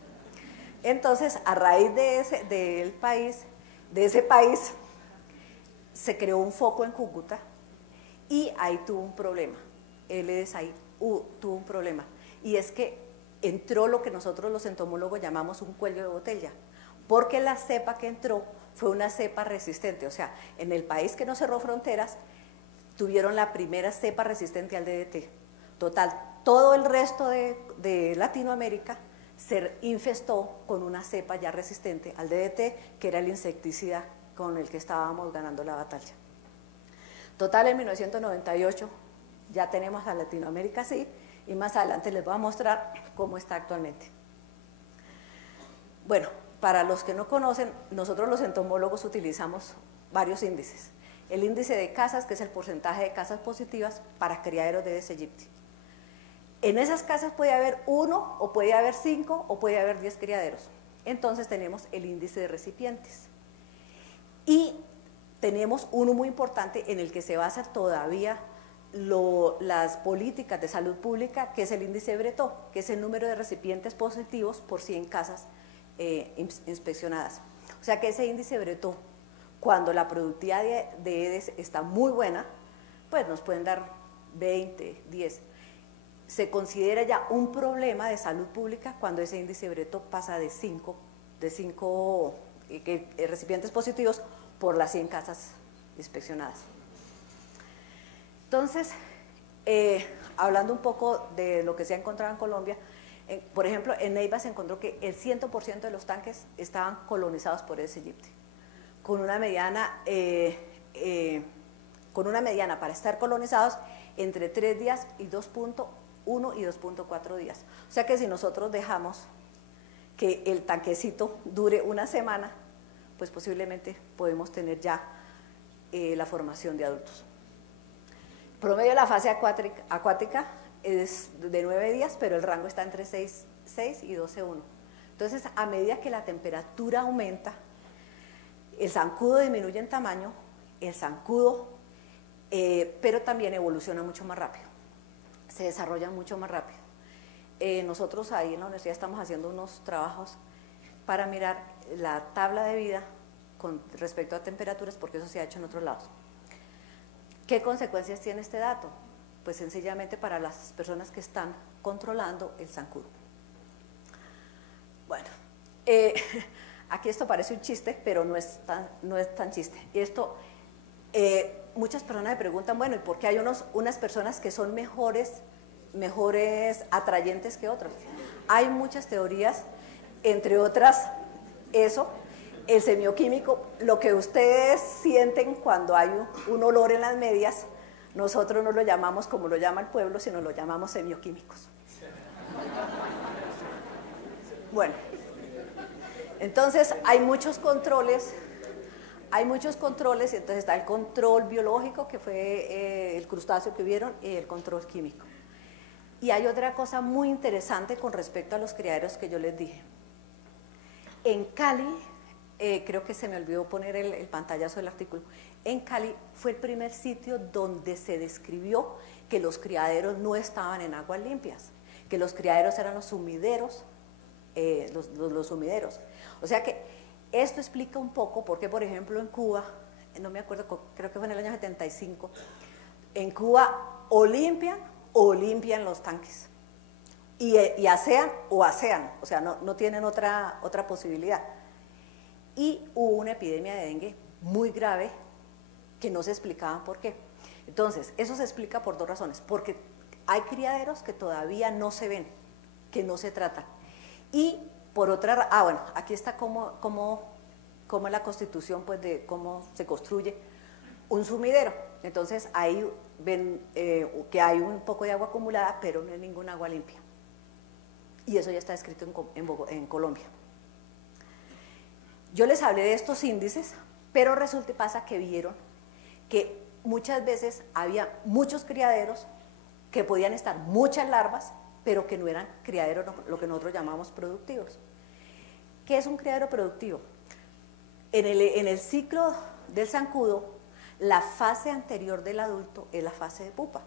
Entonces, a raíz de ese país, se creó un foco en Cúcuta y ahí tuvo un problema. El EDES ahí tuvo un problema. Y es que entró lo que nosotros los entomólogos llamamos un cuello de botella, porque la cepa que entró fue una cepa resistente. O sea, en el país que no cerró fronteras, tuvieron la primera cepa resistente al DDT. Total, todo el resto de Latinoamérica se infestó con una cepa ya resistente al DDT, que era el insecticida con el que estábamos ganando la batalla. Total, en 1998 ya tenemos a Latinoamérica así, y más adelante les voy a mostrar cómo está actualmente. Bueno, para los que no conocen, nosotros los entomólogos utilizamos varios índices. El índice de casas, que es el porcentaje de casas positivas para criaderos de Aedes aegypti. En esas casas puede haber 1, o puede haber 5, o puede haber 10 criaderos. Entonces tenemos el índice de recipientes. Y tenemos uno muy importante en el que se basa todavía las políticas de salud pública, que es el índice Breton, que es el número de recipientes positivos por 100 casas inspeccionadas. O sea que ese índice Breton, cuando la productividad de EDES está muy buena, pues nos pueden dar 20, 10. Se considera ya un problema de salud pública cuando ese índice Breton pasa de 5 recipientes positivos por las 100 casas inspeccionadas. Entonces, hablando un poco de lo que se ha encontrado en Colombia, por ejemplo, en Neiva se encontró que el 100% de los tanques estaban colonizados por Aedes aegypti, con una mediana para estar colonizados entre 3 días y 2.1 y 2.4 días. O sea que si nosotros dejamos que el tanquecito dure una semana, pues posiblemente podemos tener ya la formación de adultos. Promedio de la fase acuática es de 9 días, pero el rango está entre 6 y 12.1. Entonces, a medida que la temperatura aumenta, el zancudo disminuye en tamaño, pero también evoluciona mucho más rápido, se desarrolla mucho más rápido. Nosotros ahí en la universidad estamos haciendo unos trabajos para mirar la tabla de vida con respecto a temperaturas, porque eso se ha hecho en otros lados. ¿Qué consecuencias tiene este dato? Pues sencillamente para las personas que están controlando el zancudo. Bueno, aquí esto parece un chiste, pero no es tan chiste. Esto, muchas personas me preguntan, bueno, ¿y por qué hay unas personas que son mejores atrayentes que otras? Hay muchas teorías, entre otras eso, el semioquímico, lo que ustedes sienten cuando hay un olor en las medias, nosotros no lo llamamos como lo llama el pueblo, sino lo llamamos semioquímicos. Bueno, entonces hay muchos controles, y entonces está el control biológico, que fue el crustáceo que vieron, y el control químico. Y hay otra cosa muy interesante con respecto a los criaderos que yo les dije. En Cali, creo que se me olvidó poner el pantallazo del artículo, en Cali fue el primer sitio donde se describió que los criaderos no estaban en aguas limpias, que los criaderos eran los sumideros, los sumideros. O sea que esto explica un poco por qué, por ejemplo, en Cuba, no me acuerdo, creo que fue en el año 75, en Cuba o limpian los tanques, y asean, o sea, no tienen otra posibilidad. Y hubo una epidemia de dengue muy grave que no se explicaba por qué. Entonces, eso se explica por dos razones, porque hay criaderos que todavía no se ven, que no se tratan. Y por otra, bueno, aquí está cómo es la constitución, pues, de cómo se construye un sumidero. Entonces, ahí ven que hay un poco de agua acumulada, pero no hay ninguna agua limpia. Y eso ya está escrito en Colombia. Yo les hablé de estos índices, pero resulta y pasa que vieron que muchas veces había muchos criaderos que podían estar muchas larvas, pero que no eran criaderos, lo que nosotros llamamos productivos. ¿Qué es un criadero productivo? En el ciclo del zancudo, la fase anterior del adulto es la fase de pupa.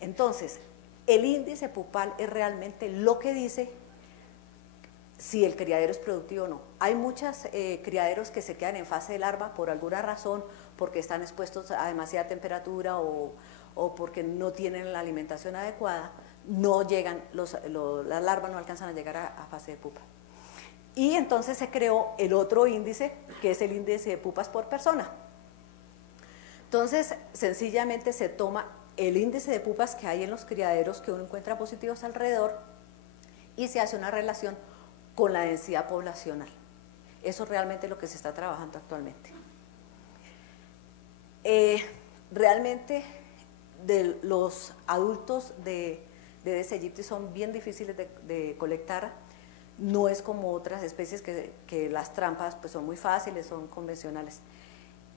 Entonces, el índice pupal es realmente lo que dice si el criadero es productivo o no. Hay muchos criaderos que se quedan en fase de larva por alguna razón, porque están expuestos a demasiada temperatura o porque no tienen la alimentación adecuada, no llegan, las larvas no alcanzan a llegar a fase de pupa. Y entonces se creó el otro índice, que es el índice de pupas por persona. Entonces, sencillamente se toma el índice de pupas que hay en los criaderos que uno encuentra positivos alrededor y se hace una relación con la densidad poblacional. Eso es realmente lo que se está trabajando actualmente. Realmente los adultos de Aedes aegypti son bien difíciles de colectar. No es como otras especies que las trampas pues son muy fáciles, son convencionales.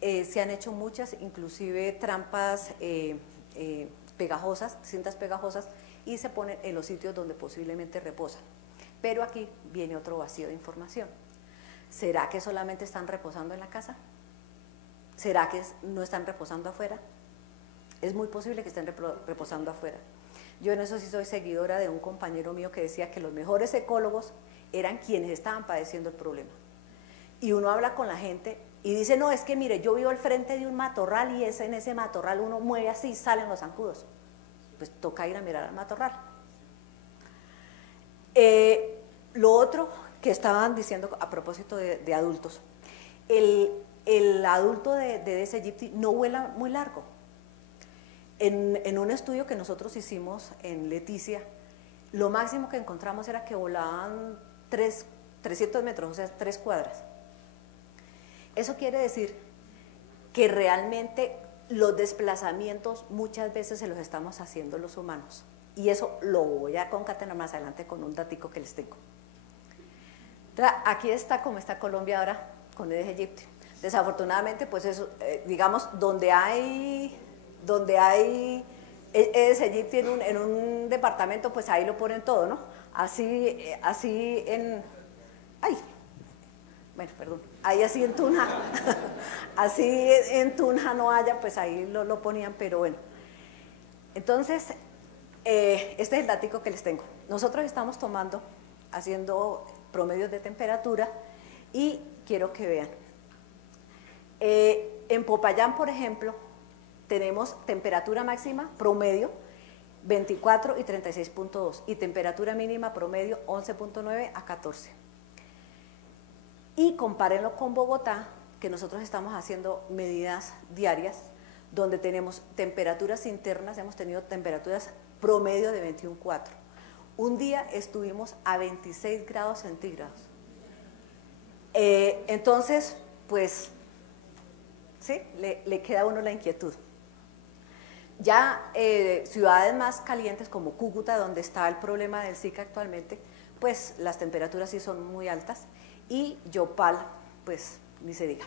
Se han hecho muchas, inclusive trampas pegajosas, cintas pegajosas, y se ponen en los sitios donde posiblemente reposan. Pero aquí viene otro vacío de información. ¿Será que solamente están reposando en la casa? ¿Será que no están reposando afuera? Es muy posible que estén reposando afuera. Yo en eso sí soy seguidora de un compañero mío que decía que los mejores ecólogos eran quienes estaban padeciendo el problema. Y uno habla con la gente y dice, no, es que mire, yo vivo al frente de un matorral y en ese matorral uno mueve así y salen los zancudos. Pues toca ir a mirar al matorral. Lo otro que estaban diciendo a propósito de adultos, el adulto de Aedes aegypti no vuela muy largo. En un estudio que nosotros hicimos en Leticia, lo máximo que encontramos era que volaban 300 metros, o sea, 3 cuadras. Eso quiere decir que realmente los desplazamientos muchas veces se los estamos haciendo los humanos. Y eso lo voy a concatenar más adelante con un datico que les tengo. Entonces, aquí está como está Colombia ahora con Aedes aegypti. Desafortunadamente, pues eso, digamos, donde hay Aedes aegypti en un departamento, pues ahí lo ponen todo, ¿no? Así en... ¡Ay! Bueno, perdón. Ahí así en Tunja, así en Tunja no haya, pues ahí lo ponían, pero bueno. Entonces, este es el datico que les tengo. Nosotros estamos haciendo promedios de temperatura y quiero que vean. En Popayán, por ejemplo, tenemos temperatura máxima promedio 24 y 36.2 y temperatura mínima promedio 11.9 a 14. Y compárenlo con Bogotá, que nosotros estamos haciendo medidas diarias, donde tenemos temperaturas internas, hemos tenido temperaturas promedio de 21.4. Un día estuvimos a 26 grados centígrados. Entonces, pues, ¿sí? Le queda a uno la inquietud. Ya ciudades más calientes como Cúcuta, donde está el problema del Zika actualmente, pues las temperaturas sí son muy altas, y Yopal, pues ni se diga.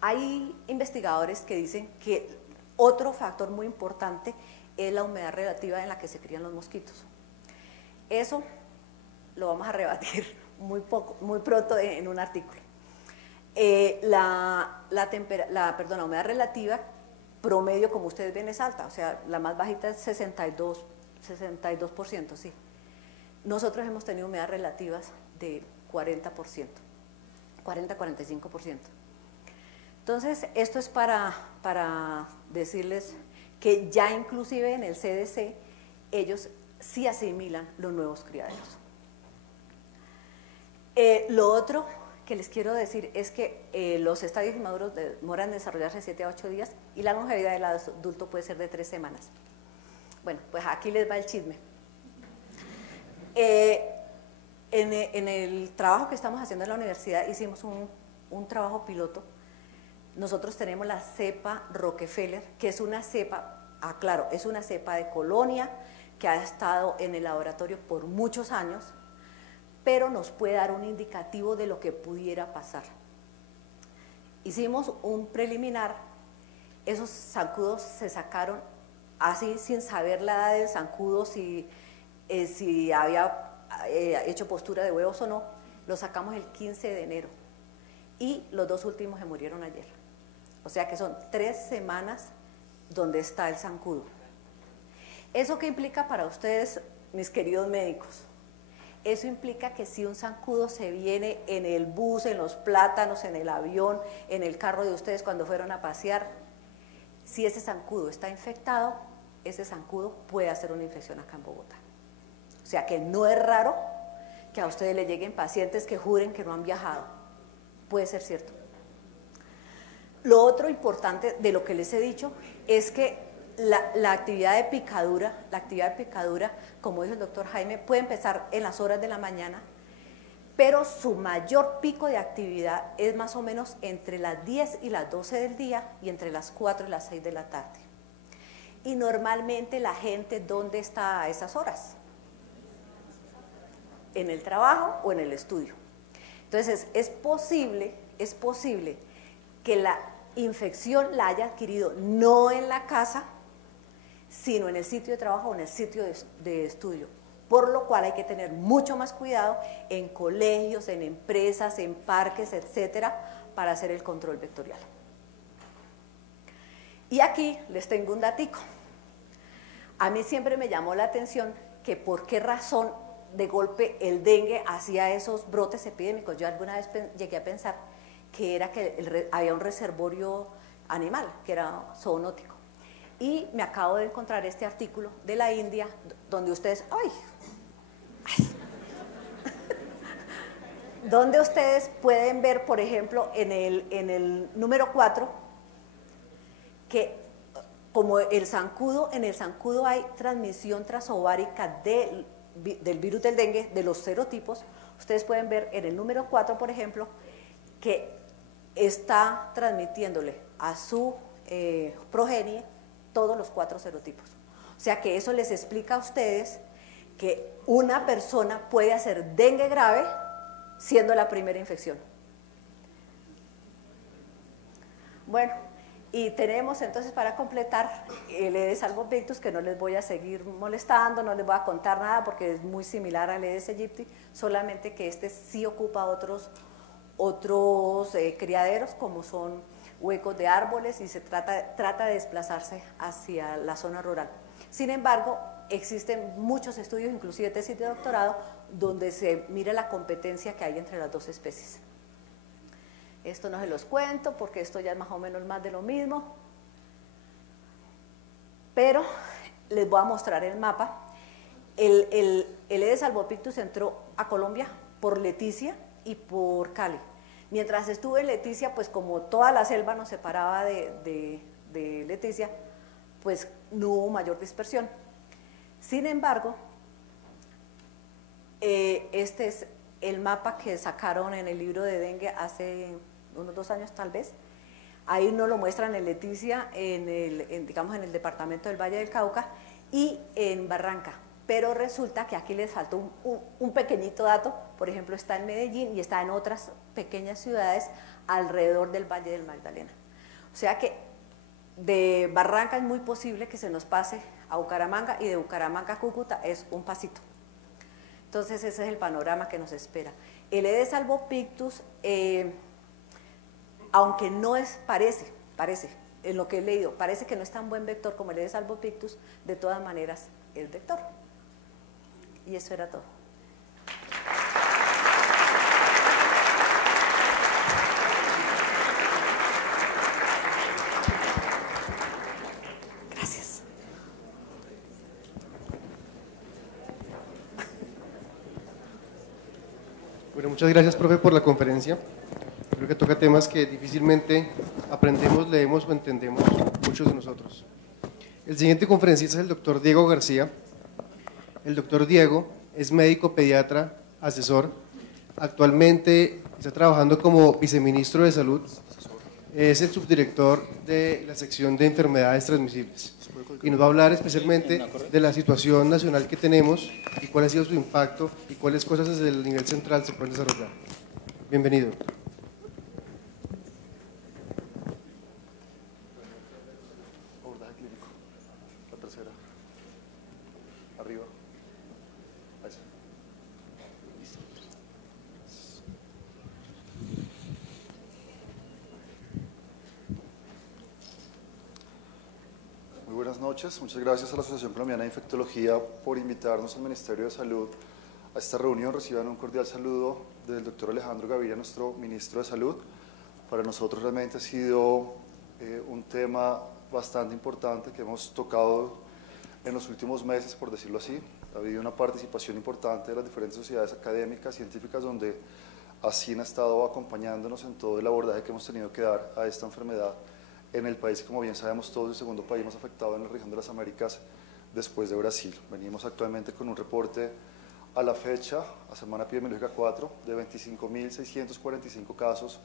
Hay investigadores que dicen que otro factor muy importante es la humedad relativa en la que se crían los mosquitos. Eso lo vamos a rebatir muy pronto en un artículo. La humedad relativa promedio, como ustedes ven, es alta, o sea, la más bajita es 62%, sí. Nosotros hemos tenido humedades relativas de 40%, 40-45%. Entonces, esto es para decirles que ya inclusive en el CDC, ellos sí asimilan los nuevos criaderos. Lo otro que les quiero decir es que los estadios inmaduros demoran en desarrollarse 7 a 8 días y la longevidad del adulto puede ser de 3 semanas. Bueno, pues aquí les va el chisme. En el trabajo que estamos haciendo en la universidad hicimos un trabajo piloto. Nosotros tenemos la cepa Rockefeller, que es una cepa, aclaro, es una cepa de colonia que ha estado en el laboratorio por muchos años, pero nos puede dar un indicativo de lo que pudiera pasar. Hicimos un preliminar, esos zancudos se sacaron así sin saber la edad del zancudo, si había hecho postura de huevos o no, los sacamos el 15 de enero y los 2 últimos se murieron ayer. O sea que son 3 semanas donde está el zancudo. ¿Eso qué implica para ustedes, mis queridos médicos? Eso implica que si un zancudo se viene en el bus, en los plátanos, en el avión, en el carro de ustedes cuando fueron a pasear, si ese zancudo está infectado, ese zancudo puede hacer una infección acá en Bogotá. O sea que no es raro que a ustedes les lleguen pacientes que juren que no han viajado. Puede ser cierto. Lo otro importante de lo que les he dicho es que la actividad de picadura, como dijo el doctor Jaime, puede empezar en las horas de la mañana, pero su mayor pico de actividad es más o menos entre las 10 y las 12 del día y entre las 4 y las 6 de la tarde. Y normalmente la gente, ¿dónde está a esas horas? En el trabajo o en el estudio. Entonces, es posible que la infección la haya adquirido no en la casa, sino en el sitio de trabajo o en el sitio de estudio, por lo cual hay que tener mucho más cuidado en colegios, en empresas, en parques, etcétera, para hacer el control vectorial. Y aquí les tengo un datico. A mí siempre me llamó la atención que por qué razón de golpe el dengue hacía esos brotes epidémicos. Yo alguna vez llegué a pensar que era que había un reservorio animal, que era zoonótico. Y me acabo de encontrar este artículo de la India, donde ustedes, donde ustedes pueden ver, por ejemplo, en el número 4, que como en el zancudo hay transmisión transovárica del virus del dengue, de los serotipos. Ustedes pueden ver en el número 4, por ejemplo, que está transmitiéndole a su progenie todos los 4 serotipos. O sea que eso les explica a ustedes que una persona puede hacer dengue grave siendo la primera infección. Bueno, y tenemos entonces para completar el Aedes albopictus, que no les voy a seguir molestando, no les voy a contar nada porque es muy similar al Aedes aegypti, solamente que este sí ocupa otros criaderos, como son huecos de árboles, y se trata de desplazarse hacia la zona rural. Sin embargo, existen muchos estudios, inclusive tesis de doctorado, donde se mira la competencia que hay entre las 2 especies. Esto no se los cuento porque esto ya es más o menos más de lo mismo, pero les voy a mostrar el mapa. El Aedes albopictus entró a Colombia por Leticia y por Cali. Mientras estuve en Leticia, pues como toda la selva nos separaba de Leticia, pues no hubo mayor dispersión. Sin embargo, este es el mapa que sacaron en el libro de dengue hace unos 2 años tal vez. Ahí nos lo muestran en Leticia, digamos en el departamento del Valle del Cauca y en Barranca. Pero resulta que aquí les faltó un pequeñito dato, por ejemplo está en Medellín y está en otras pequeñas ciudades alrededor del Valle del Magdalena. O sea que de Barranca es muy posible que se nos pase a Bucaramanga y de Bucaramanga a Cúcuta es un pasito. Entonces ese es el panorama que nos espera. El Aedes albopictus, aunque no es, parece, en lo que he leído, parece que no es tan buen vector como el Aedes albopictus, de todas maneras es vector. Y eso era todo. Gracias. Bueno, muchas gracias, profe, por la conferencia. Creo que toca temas que difícilmente aprendemos, leemos o entendemos muchos de nosotros. El siguiente conferencista es el doctor Diego García. El doctor Diego es médico pediatra, asesor. Actualmente está trabajando como viceministro de Salud. Es el subdirector de la sección de enfermedades transmisibles. Y nos va a hablar especialmente de la situación nacional que tenemos y cuál ha sido su impacto y cuáles cosas desde el nivel central se pueden desarrollar. Bienvenido. Buenas noches, muchas gracias a la Asociación Colombiana de Infectología por invitarnos al Ministerio de Salud a esta reunión. Reciban un cordial saludo del doctor Alejandro Gaviria, nuestro ministro de Salud. Para nosotros realmente ha sido un tema bastante importante que hemos tocado en los últimos meses, por decirlo así. Ha habido una participación importante de las diferentes sociedades académicas, científicas, donde así han estado acompañándonos en todo el abordaje que hemos tenido que dar a esta enfermedad en el país, como bien sabemos todos, el segundo país más afectado en la región de las Américas después de Brasil. Venimos actualmente con un reporte a la fecha, a semana epidemiológica 4, de 25.645 casos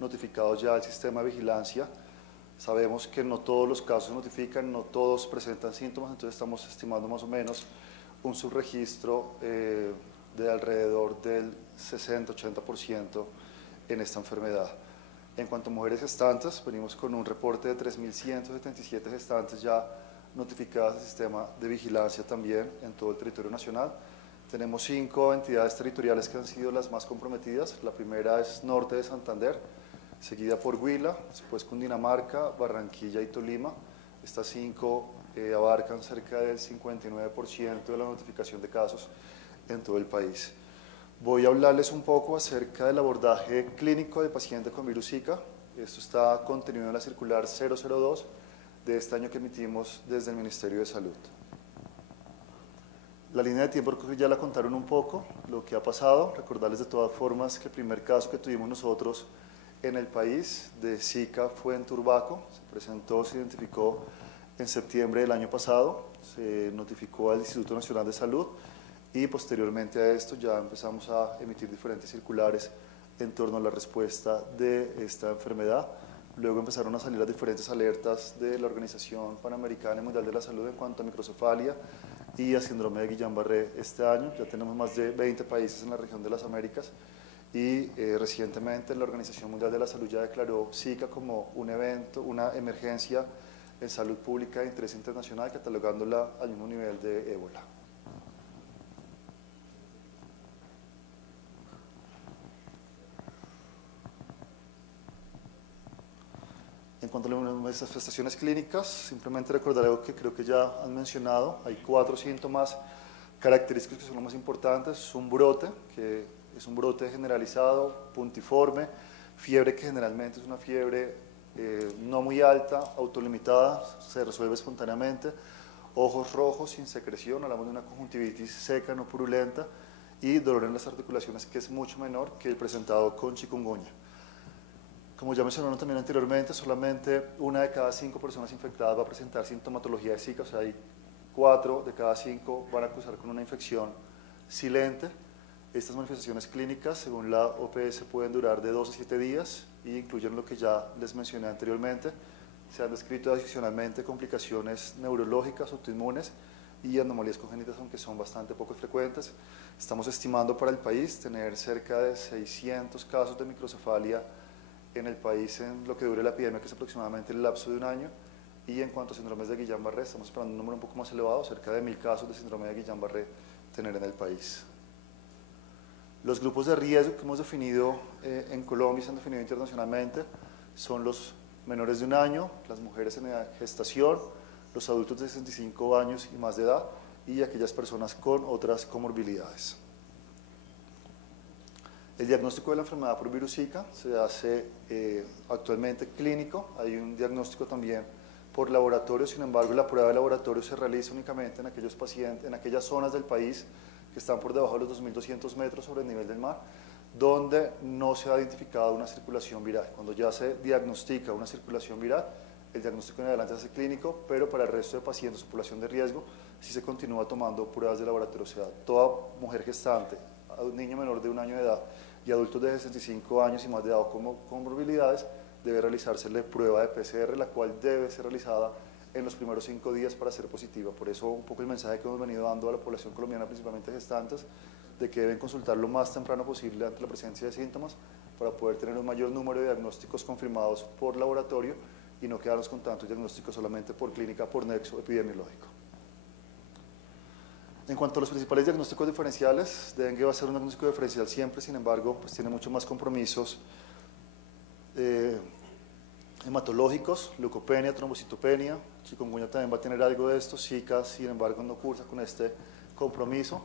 notificados ya al sistema de vigilancia. Sabemos que no todos los casos se notifican, no todos presentan síntomas, entonces estamos estimando más o menos un subregistro de alrededor del 60-80% en esta enfermedad. En cuanto a mujeres gestantes, venimos con un reporte de 3.177 gestantes ya notificadas al sistema de vigilancia también en todo el territorio nacional. Tenemos 5 entidades territoriales que han sido las más comprometidas. La primera es Norte de Santander, seguida por Huila, después Cundinamarca, Barranquilla y Tolima. Estas 5 abarcan cerca del 59% de la notificación de casos en todo el país. Voy a hablarles un poco acerca del abordaje clínico de pacientes con virus Zika. Esto está contenido en la circular 002 de este año que emitimos desde el Ministerio de Salud. La línea de tiempo creo que ya la contaron un poco, lo que ha pasado. Recordarles de todas formas que el primer caso que tuvimos nosotros en el país de Zika fue en Turbaco. Se presentó, se identificó en septiembre del año pasado, se notificó al Instituto Nacional de Salud y posteriormente a esto ya empezamos a emitir diferentes circulares en torno a la respuesta de esta enfermedad. Luego empezaron a salir las diferentes alertas de la Organización Panamericana y Mundial de la Salud en cuanto a microcefalia y a síndrome de Guillain-Barré este año. Ya tenemos más de 20 países en la región de las Américas y recientemente la Organización Mundial de la Salud ya declaró Zika como un evento, una emergencia en salud pública de interés internacional, catalogándola al mismo nivel de ébola. En cuanto a las manifestaciones clínicas, simplemente recordar algo que creo que ya han mencionado. Hay 4 síntomas característicos que son los más importantes. Es un brote, que es un brote generalizado, puntiforme, fiebre que generalmente es una fiebre no muy alta, autolimitada, se resuelve espontáneamente, ojos rojos sin secreción, hablamos de una conjuntivitis seca, no purulenta, y dolor en las articulaciones que es mucho menor que el presentado con chikungunya. Como ya mencionaron también anteriormente, solamente 1 de cada 5 personas infectadas va a presentar sintomatología de Zika, o sea, hay 4 de cada 5 van a acusar con una infección silente. Estas manifestaciones clínicas, según la OPS, pueden durar de 2 a 7 días y incluyen lo que ya les mencioné anteriormente. Se han descrito adicionalmente complicaciones neurológicas, autoinmunes y anomalías congénitas, aunque son bastante poco frecuentes. Estamos estimando para el país tener cerca de 600 casos de microcefalia en el país en lo que dure la epidemia, que es aproximadamente el lapso de un año. Y en cuanto a síndromes de Guillain-Barré, estamos esperando un número un poco más elevado, cerca de 1000 casos de síndrome de Guillain-Barré tener en el país. Los grupos de riesgo que hemos definido en Colombia y se han definido internacionalmente son los menores de un año, las mujeres en edad de gestación, los adultos de 65 años y más de edad y aquellas personas con otras comorbilidades. El diagnóstico de la enfermedad por virus Zika se hace actualmente clínico, hay un diagnóstico también por laboratorio, sin embargo la prueba de laboratorio se realiza únicamente en aquellos pacientes, en aquellas zonas del país que están por debajo de los 2.200 metros sobre el nivel del mar, donde no se ha identificado una circulación viral. Cuando ya se diagnostica una circulación viral, el diagnóstico en adelante se hace clínico, pero para el resto de pacientes o población de riesgo, sí se continúa tomando pruebas de laboratorio. O sea, toda mujer gestante, un niño menor de un año de edad y adultos de 65 años y más de edad con comorbilidades, debe realizársele prueba de PCR, la cual debe ser realizada en los primeros 5 días para ser positiva. Por eso un poco el mensaje que hemos venido dando a la población colombiana, principalmente gestantes, de que deben consultar lo más temprano posible ante la presencia de síntomas para poder tener un mayor número de diagnósticos confirmados por laboratorio y no quedarnos con tantos diagnósticos solamente por clínica, por nexo epidemiológico. En cuanto a los principales diagnósticos diferenciales, dengue va a ser un diagnóstico diferencial siempre, sin embargo, pues tiene mucho más compromisos hematológicos, leucopenia, trombocitopenia, chikungunya también va a tener algo de esto, Zika, sin embargo, no cursa con este compromiso.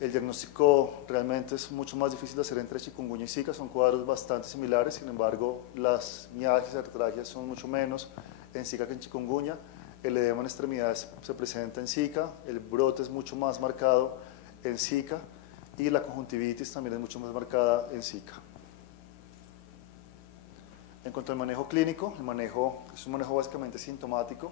El diagnóstico realmente es mucho más difícil de hacer entre chikungunya y Zika, son cuadros bastante similares, sin embargo, las mialgias y artralgias son mucho menos en Zika que en chikungunya. El edema en extremidades se presenta en Zika, el brote es mucho más marcado en Zika y la conjuntivitis también es mucho más marcada en Zika. En cuanto al manejo clínico, el manejo es un manejo básicamente sintomático,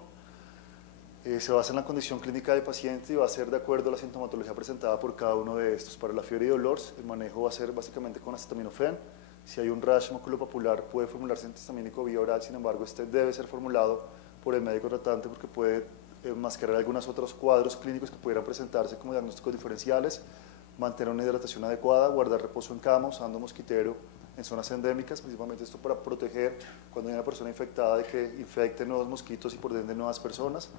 se basa en la condición clínica del paciente y va a ser de acuerdo a la sintomatología presentada por cada uno de estos. Para la fiebre y dolor, el manejo va a ser básicamente con acetaminofén. Si hay un rash maculopapular, puede formularse antihistamínico vía oral, sin embargo, este debe ser formulado por el médico tratante porque puede enmascarar algunos otros cuadros clínicos que pudieran presentarse como diagnósticos diferenciales, mantener una hidratación adecuada, guardar reposo en cama usando mosquitero en zonas endémicas, principalmente esto para proteger cuando hay una persona infectada de que infecte nuevos mosquitos y por ende nuevas personas.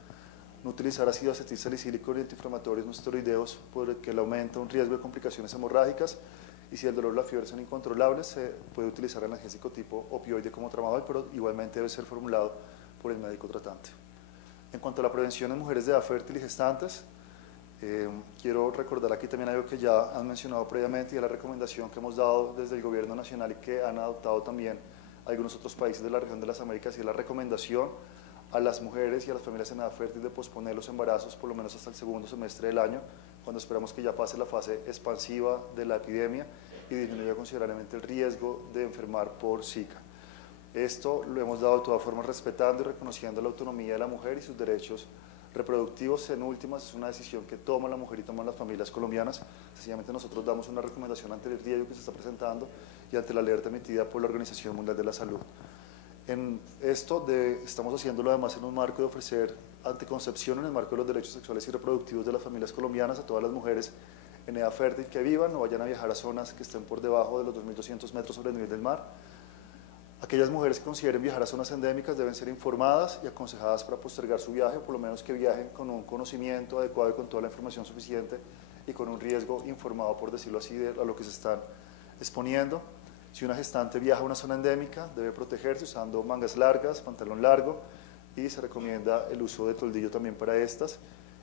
No utilizar ácido acetilsalicílico y antiinflamatorios no esteroideos porque le aumenta un riesgo de complicaciones hemorrágicas y si el dolor o la fiebre son incontrolables se puede utilizar analgésico tipo opioide como tramadol, pero igualmente debe ser formulado por el médico tratante. En cuanto a la prevención en mujeres de edad fértil y gestantes, quiero recordar aquí también algo que ya han mencionado previamente y es la recomendación que hemos dado desde el gobierno nacional y que han adoptado también algunos otros países de la región de las Américas y es la recomendación a las mujeres y a las familias en edad fértil de posponer los embarazos por lo menos hasta el segundo semestre del año, cuando esperamos que ya pase la fase expansiva de la epidemia y disminuya considerablemente el riesgo de enfermar por Zika. Esto lo hemos dado de todas formas respetando y reconociendo la autonomía de la mujer y sus derechos reproductivos. En últimas es una decisión que toma la mujer y toman las familias colombianas. Sencillamente nosotros damos una recomendación ante el riesgo que se está presentando y ante la alerta emitida por la Organización Mundial de la Salud. En esto estamos haciéndolo además en un marco de ofrecer anticoncepción en el marco de los derechos sexuales y reproductivos de las familias colombianas a todas las mujeres en edad fértil que vivan, no vayan a viajar a zonas que estén por debajo de los 2.200 metros sobre el nivel del mar. Aquellas mujeres que consideren viajar a zonas endémicas deben ser informadas y aconsejadas para postergar su viaje, o por lo menos que viajen con un conocimiento adecuado y con toda la información suficiente y con un riesgo informado, por decirlo así, a lo que se están exponiendo. Si una gestante viaja a una zona endémica, debe protegerse usando mangas largas, pantalón largo y se recomienda el uso de toldillo también para estas.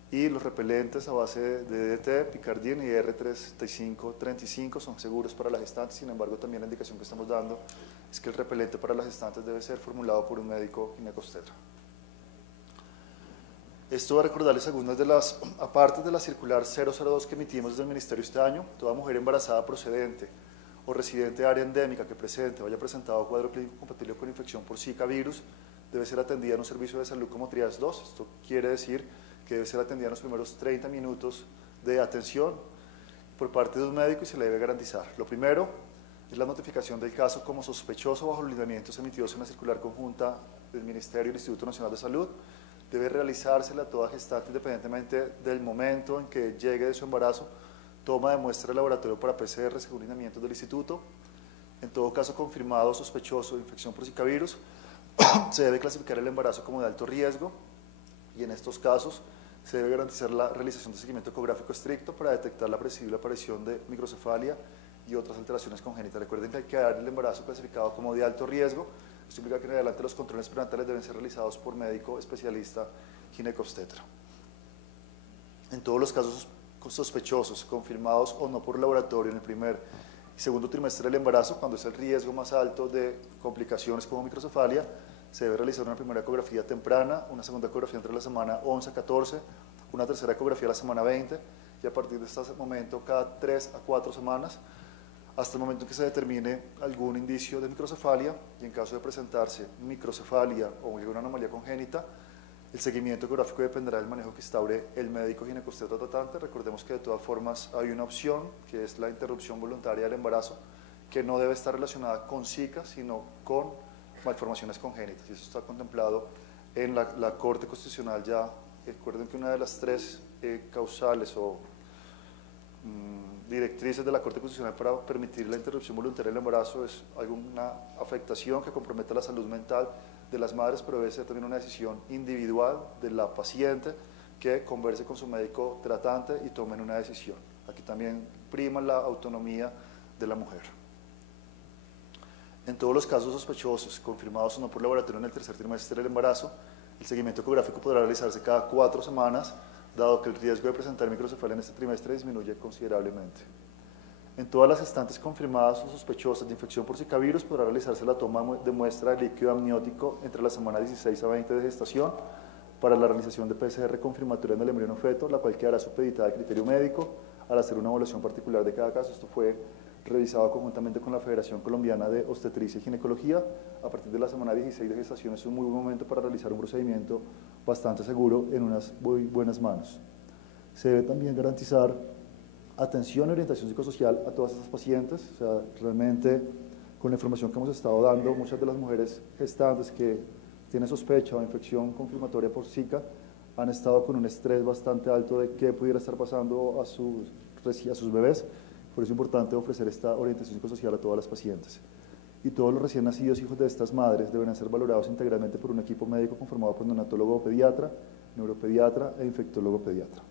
Y los repelentes a base de DDT, Picardin y R3535 son seguros para la gestante, sin embargo también la indicación que estamos dando es que el repelente para las gestantes debe ser formulado por un médico ginecobstetra. Esto va a recordarles algunas de las, aparte de la circular 002 que emitimos desde el Ministerio este año, toda mujer embarazada procedente o residente de área endémica que presente o haya presentado cuadro clínico compatible con infección por Zika virus debe ser atendida en un servicio de salud como Triage 2. Esto quiere decir que debe ser atendida en los primeros 30 minutos de atención por parte de un médico y se le debe garantizar. Lo primero, es la notificación del caso como sospechoso bajo los lineamientos emitidos en la circular conjunta del Ministerio y el Instituto Nacional de Salud. Debe realizársela a toda gestante independientemente del momento en que llegue de su embarazo, toma de muestra del laboratorio para PCR según lineamientos del instituto. En todo caso confirmado sospechoso de infección por Zika virus, se debe clasificar el embarazo como de alto riesgo y en estos casos se debe garantizar la realización de seguimiento ecográfico estricto para detectar la previsible aparición de microcefalia y otras alteraciones congénitas. Recuerden que hay que dar el embarazo clasificado como de alto riesgo. Esto implica que en adelante los controles prenatales deben ser realizados por médico especialista ginecobstetra. En todos los casos sospechosos, confirmados o no por laboratorio en el primer y segundo trimestre del embarazo, cuando es el riesgo más alto de complicaciones como microcefalia, se debe realizar una primera ecografía temprana, una segunda ecografía entre la semana 11 a 14, una tercera ecografía a la semana 20 y a partir de este momento cada 3 a 4 semanas hasta el momento en que se determine algún indicio de microcefalia y en caso de presentarse microcefalia o alguna anomalía congénita, el seguimiento ecográfico dependerá del manejo que instaure el médico ginecobstetra tratante. Recordemos que de todas formas hay una opción que es la interrupción voluntaria del embarazo que no debe estar relacionada con Zika sino con malformaciones congénitas y eso está contemplado en la Corte Constitucional ya. Recuerden que una de las tres causales o directrices de la Corte Constitucional para permitir la interrupción voluntaria del embarazo es alguna afectación que comprometa la salud mental de las madres, pero debe ser también una decisión individual de la paciente que converse con su médico tratante y tomen una decisión. Aquí también prima la autonomía de la mujer. En todos los casos sospechosos, confirmados o no por laboratorio en el tercer trimestre del embarazo, el seguimiento ecográfico podrá realizarse cada 4 semanas, dado que el riesgo de presentar microcefalia en este trimestre disminuye considerablemente. En todas las gestantes confirmadas o sospechosas de infección por Zika virus podrá realizarse la toma de muestra de líquido amniótico entre la semana 16 a 20 de gestación para la realización de PCR confirmatoria en el embrión feto, la cual quedará supeditada al criterio médico al hacer una evaluación particular de cada caso. Esto fue revisado conjuntamente con la Federación Colombiana de Obstetricia y Ginecología. A partir de la semana 16 de gestación es un muy buen momento para realizar un procedimiento bastante seguro en unas muy buenas manos. Se debe también garantizar atención y orientación psicosocial a todas estas pacientes. O sea, realmente con la información que hemos estado dando, muchas de las mujeres gestantes que tienen sospecha o infección confirmatoria por Zika han estado con un estrés bastante alto de qué pudiera estar pasando a sus bebés. Por eso es importante ofrecer esta orientación psicosocial a todas las pacientes. Y todos los recién nacidos hijos de estas madres deben ser valorados integralmente por un equipo médico conformado por neonatólogo pediatra, neuropediatra e infectólogo pediatra.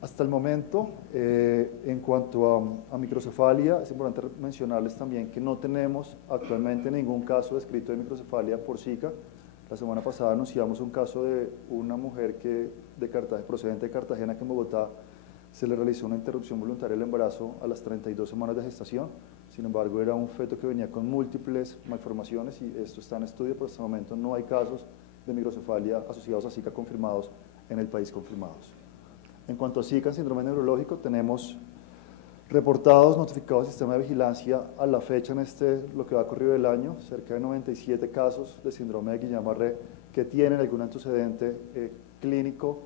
Hasta el momento, en cuanto a microcefalia, es importante mencionarles también que no tenemos actualmente ningún caso descrito de microcefalia por Zika. La semana pasada anunciamos un caso de una mujer procedente de Cartagena, que en Bogotá se le realizó una interrupción voluntaria del embarazo a las 32 semanas de gestación. Sin embargo, era un feto que venía con múltiples malformaciones y esto está en estudio, pero hasta el momento no hay casos de microcefalia asociados a Zika confirmados en el país confirmados. En cuanto a Zika, síndrome neurológico, tenemos reportados, notificados al sistema de vigilancia a la fecha en lo que va corrido del año, cerca de 97 casos de síndrome de Guillain-Barré que tienen algún antecedente clínico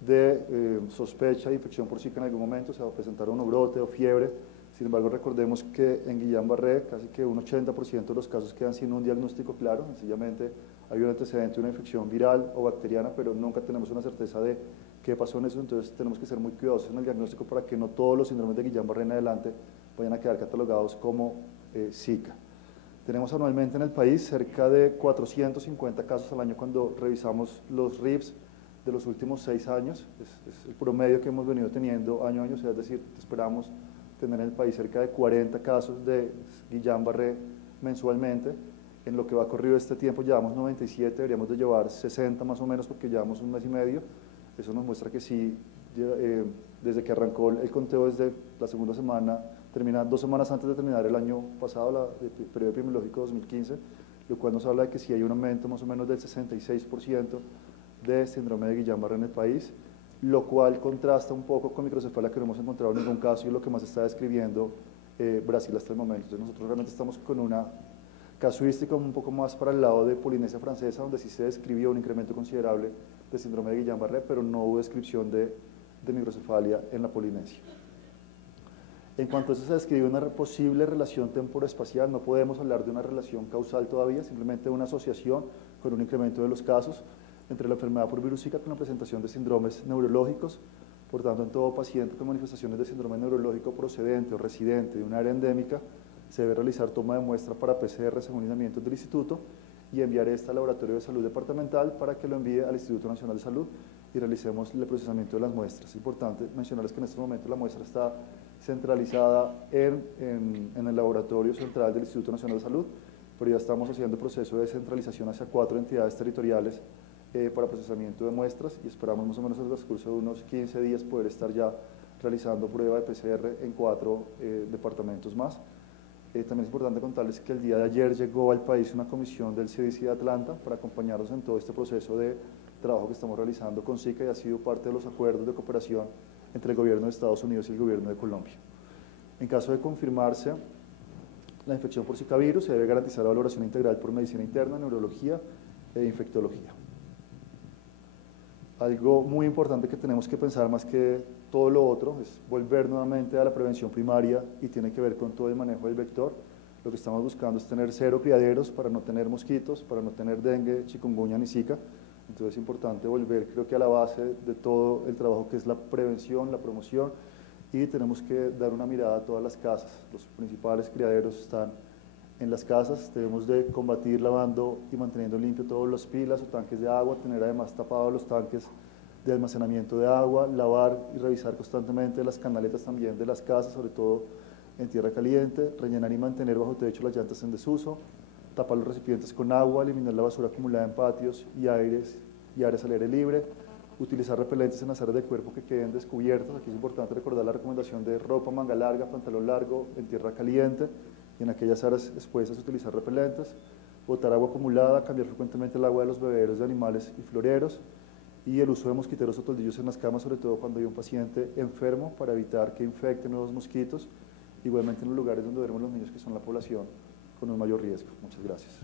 de sospecha de infección por Zika en algún momento, o sea, presentaron un brote o fiebre. Sin embargo, recordemos que en Guillain-Barré casi que un 80% de los casos quedan sin un diagnóstico claro, sencillamente hay un antecedente de una infección viral o bacteriana, pero nunca tenemos una certeza de qué pasó en eso, entonces tenemos que ser muy cuidadosos en el diagnóstico para que no todos los síndromes de Guillain-Barré en adelante vayan a quedar catalogados como Zika. Tenemos anualmente en el país cerca de 450 casos al año cuando revisamos los RIPS de los últimos 6 años, es el promedio que hemos venido teniendo año a año, o sea, es decir, esperamos tener en el país cerca de 40 casos de Guillain-Barré mensualmente. En lo que va corrido este tiempo llevamos 97, deberíamos de llevar 60 más o menos porque llevamos un mes y medio. Eso nos muestra que sí, desde que arrancó el conteo desde la segunda semana, termina 2 semanas antes de terminar el año pasado, el periodo epidemiológico 2015, lo cual nos habla de que sí hay un aumento más o menos del 66% de síndrome de Guillain-Barré en el país, lo cual contrasta un poco con microcefalia, que no hemos encontrado en ningún caso y lo que más está describiendo Brasil hasta el momento. Entonces nosotros realmente estamos con una casuística un poco más para el lado de Polinesia Francesa, donde sí se describió un incremento considerable de síndrome de Guillain-Barré, pero no hubo descripción de microcefalia en la Polinesia. En cuanto a eso se describe una posible relación temporoespacial, no podemos hablar de una relación causal todavía, simplemente una asociación con un incremento de los casos entre la enfermedad por virus Zika con la presentación de síndromes neurológicos. Por tanto, en todo paciente con manifestaciones de síndrome neurológico procedente o residente de un área endémica, se debe realizar toma de muestra para PCR según lineamientos del instituto y enviar esta al Laboratorio de Salud Departamental para que lo envíe al Instituto Nacional de Salud y realicemos el procesamiento de las muestras. Es importante mencionarles que en este momento la muestra está centralizada en el laboratorio central del Instituto Nacional de Salud, pero ya estamos haciendo el proceso de centralización hacia 4 entidades territoriales para procesamiento de muestras y esperamos más o menos en el transcurso de unos 15 días poder estar ya realizando prueba de PCR en 4 departamentos más. También es importante contarles que el día de ayer llegó al país una comisión del CDC de Atlanta para acompañarnos en todo este proceso de trabajo que estamos realizando con Zika y ha sido parte de los acuerdos de cooperación entre el gobierno de Estados Unidos y el gobierno de Colombia. En caso de confirmarse la infección por Zika virus, se debe garantizar la valoración integral por medicina interna, neurología e infectología. Algo muy importante que tenemos que pensar más que todo lo otro es volver nuevamente a la prevención primaria y tiene que ver con todo el manejo del vector. Lo que estamos buscando es tener 0 criaderos para no tener mosquitos, para no tener dengue, chikungunya ni Zika. Entonces es importante volver, creo que a la base de todo el trabajo que es la prevención, la promoción, y tenemos que dar una mirada a todas las casas. Los principales criaderos están en las casas, debemos de combatir lavando y manteniendo limpio todas las pilas o tanques de agua, tener además tapados los tanques de almacenamiento de agua, lavar y revisar constantemente las canaletas también de las casas, sobre todo en tierra caliente, rellenar y mantener bajo techo las llantas en desuso, tapar los recipientes con agua, eliminar la basura acumulada en patios y áreas al aire libre, utilizar repelentes en las áreas del cuerpo que queden descubiertas. Aquí es importante recordar la recomendación de ropa, manga larga, pantalón largo, en tierra caliente, y en aquellas áreas expuestas utilizar repelentes, botar agua acumulada, cambiar frecuentemente el agua de los bebederos de animales y floreros, y el uso de mosquiteros o toldillos en las camas, sobre todo cuando hay un paciente enfermo, para evitar que infecte nuevos mosquitos, igualmente en los lugares donde duermen los niños, que son la población con un mayor riesgo. Muchas gracias.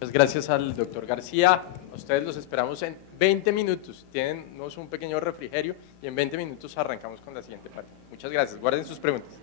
Muchas gracias al doctor García. A ustedes los esperamos en 20 minutos. Tienen un pequeño refrigerio y en 20 minutos arrancamos con la siguiente parte. Muchas gracias. Guarden sus preguntas.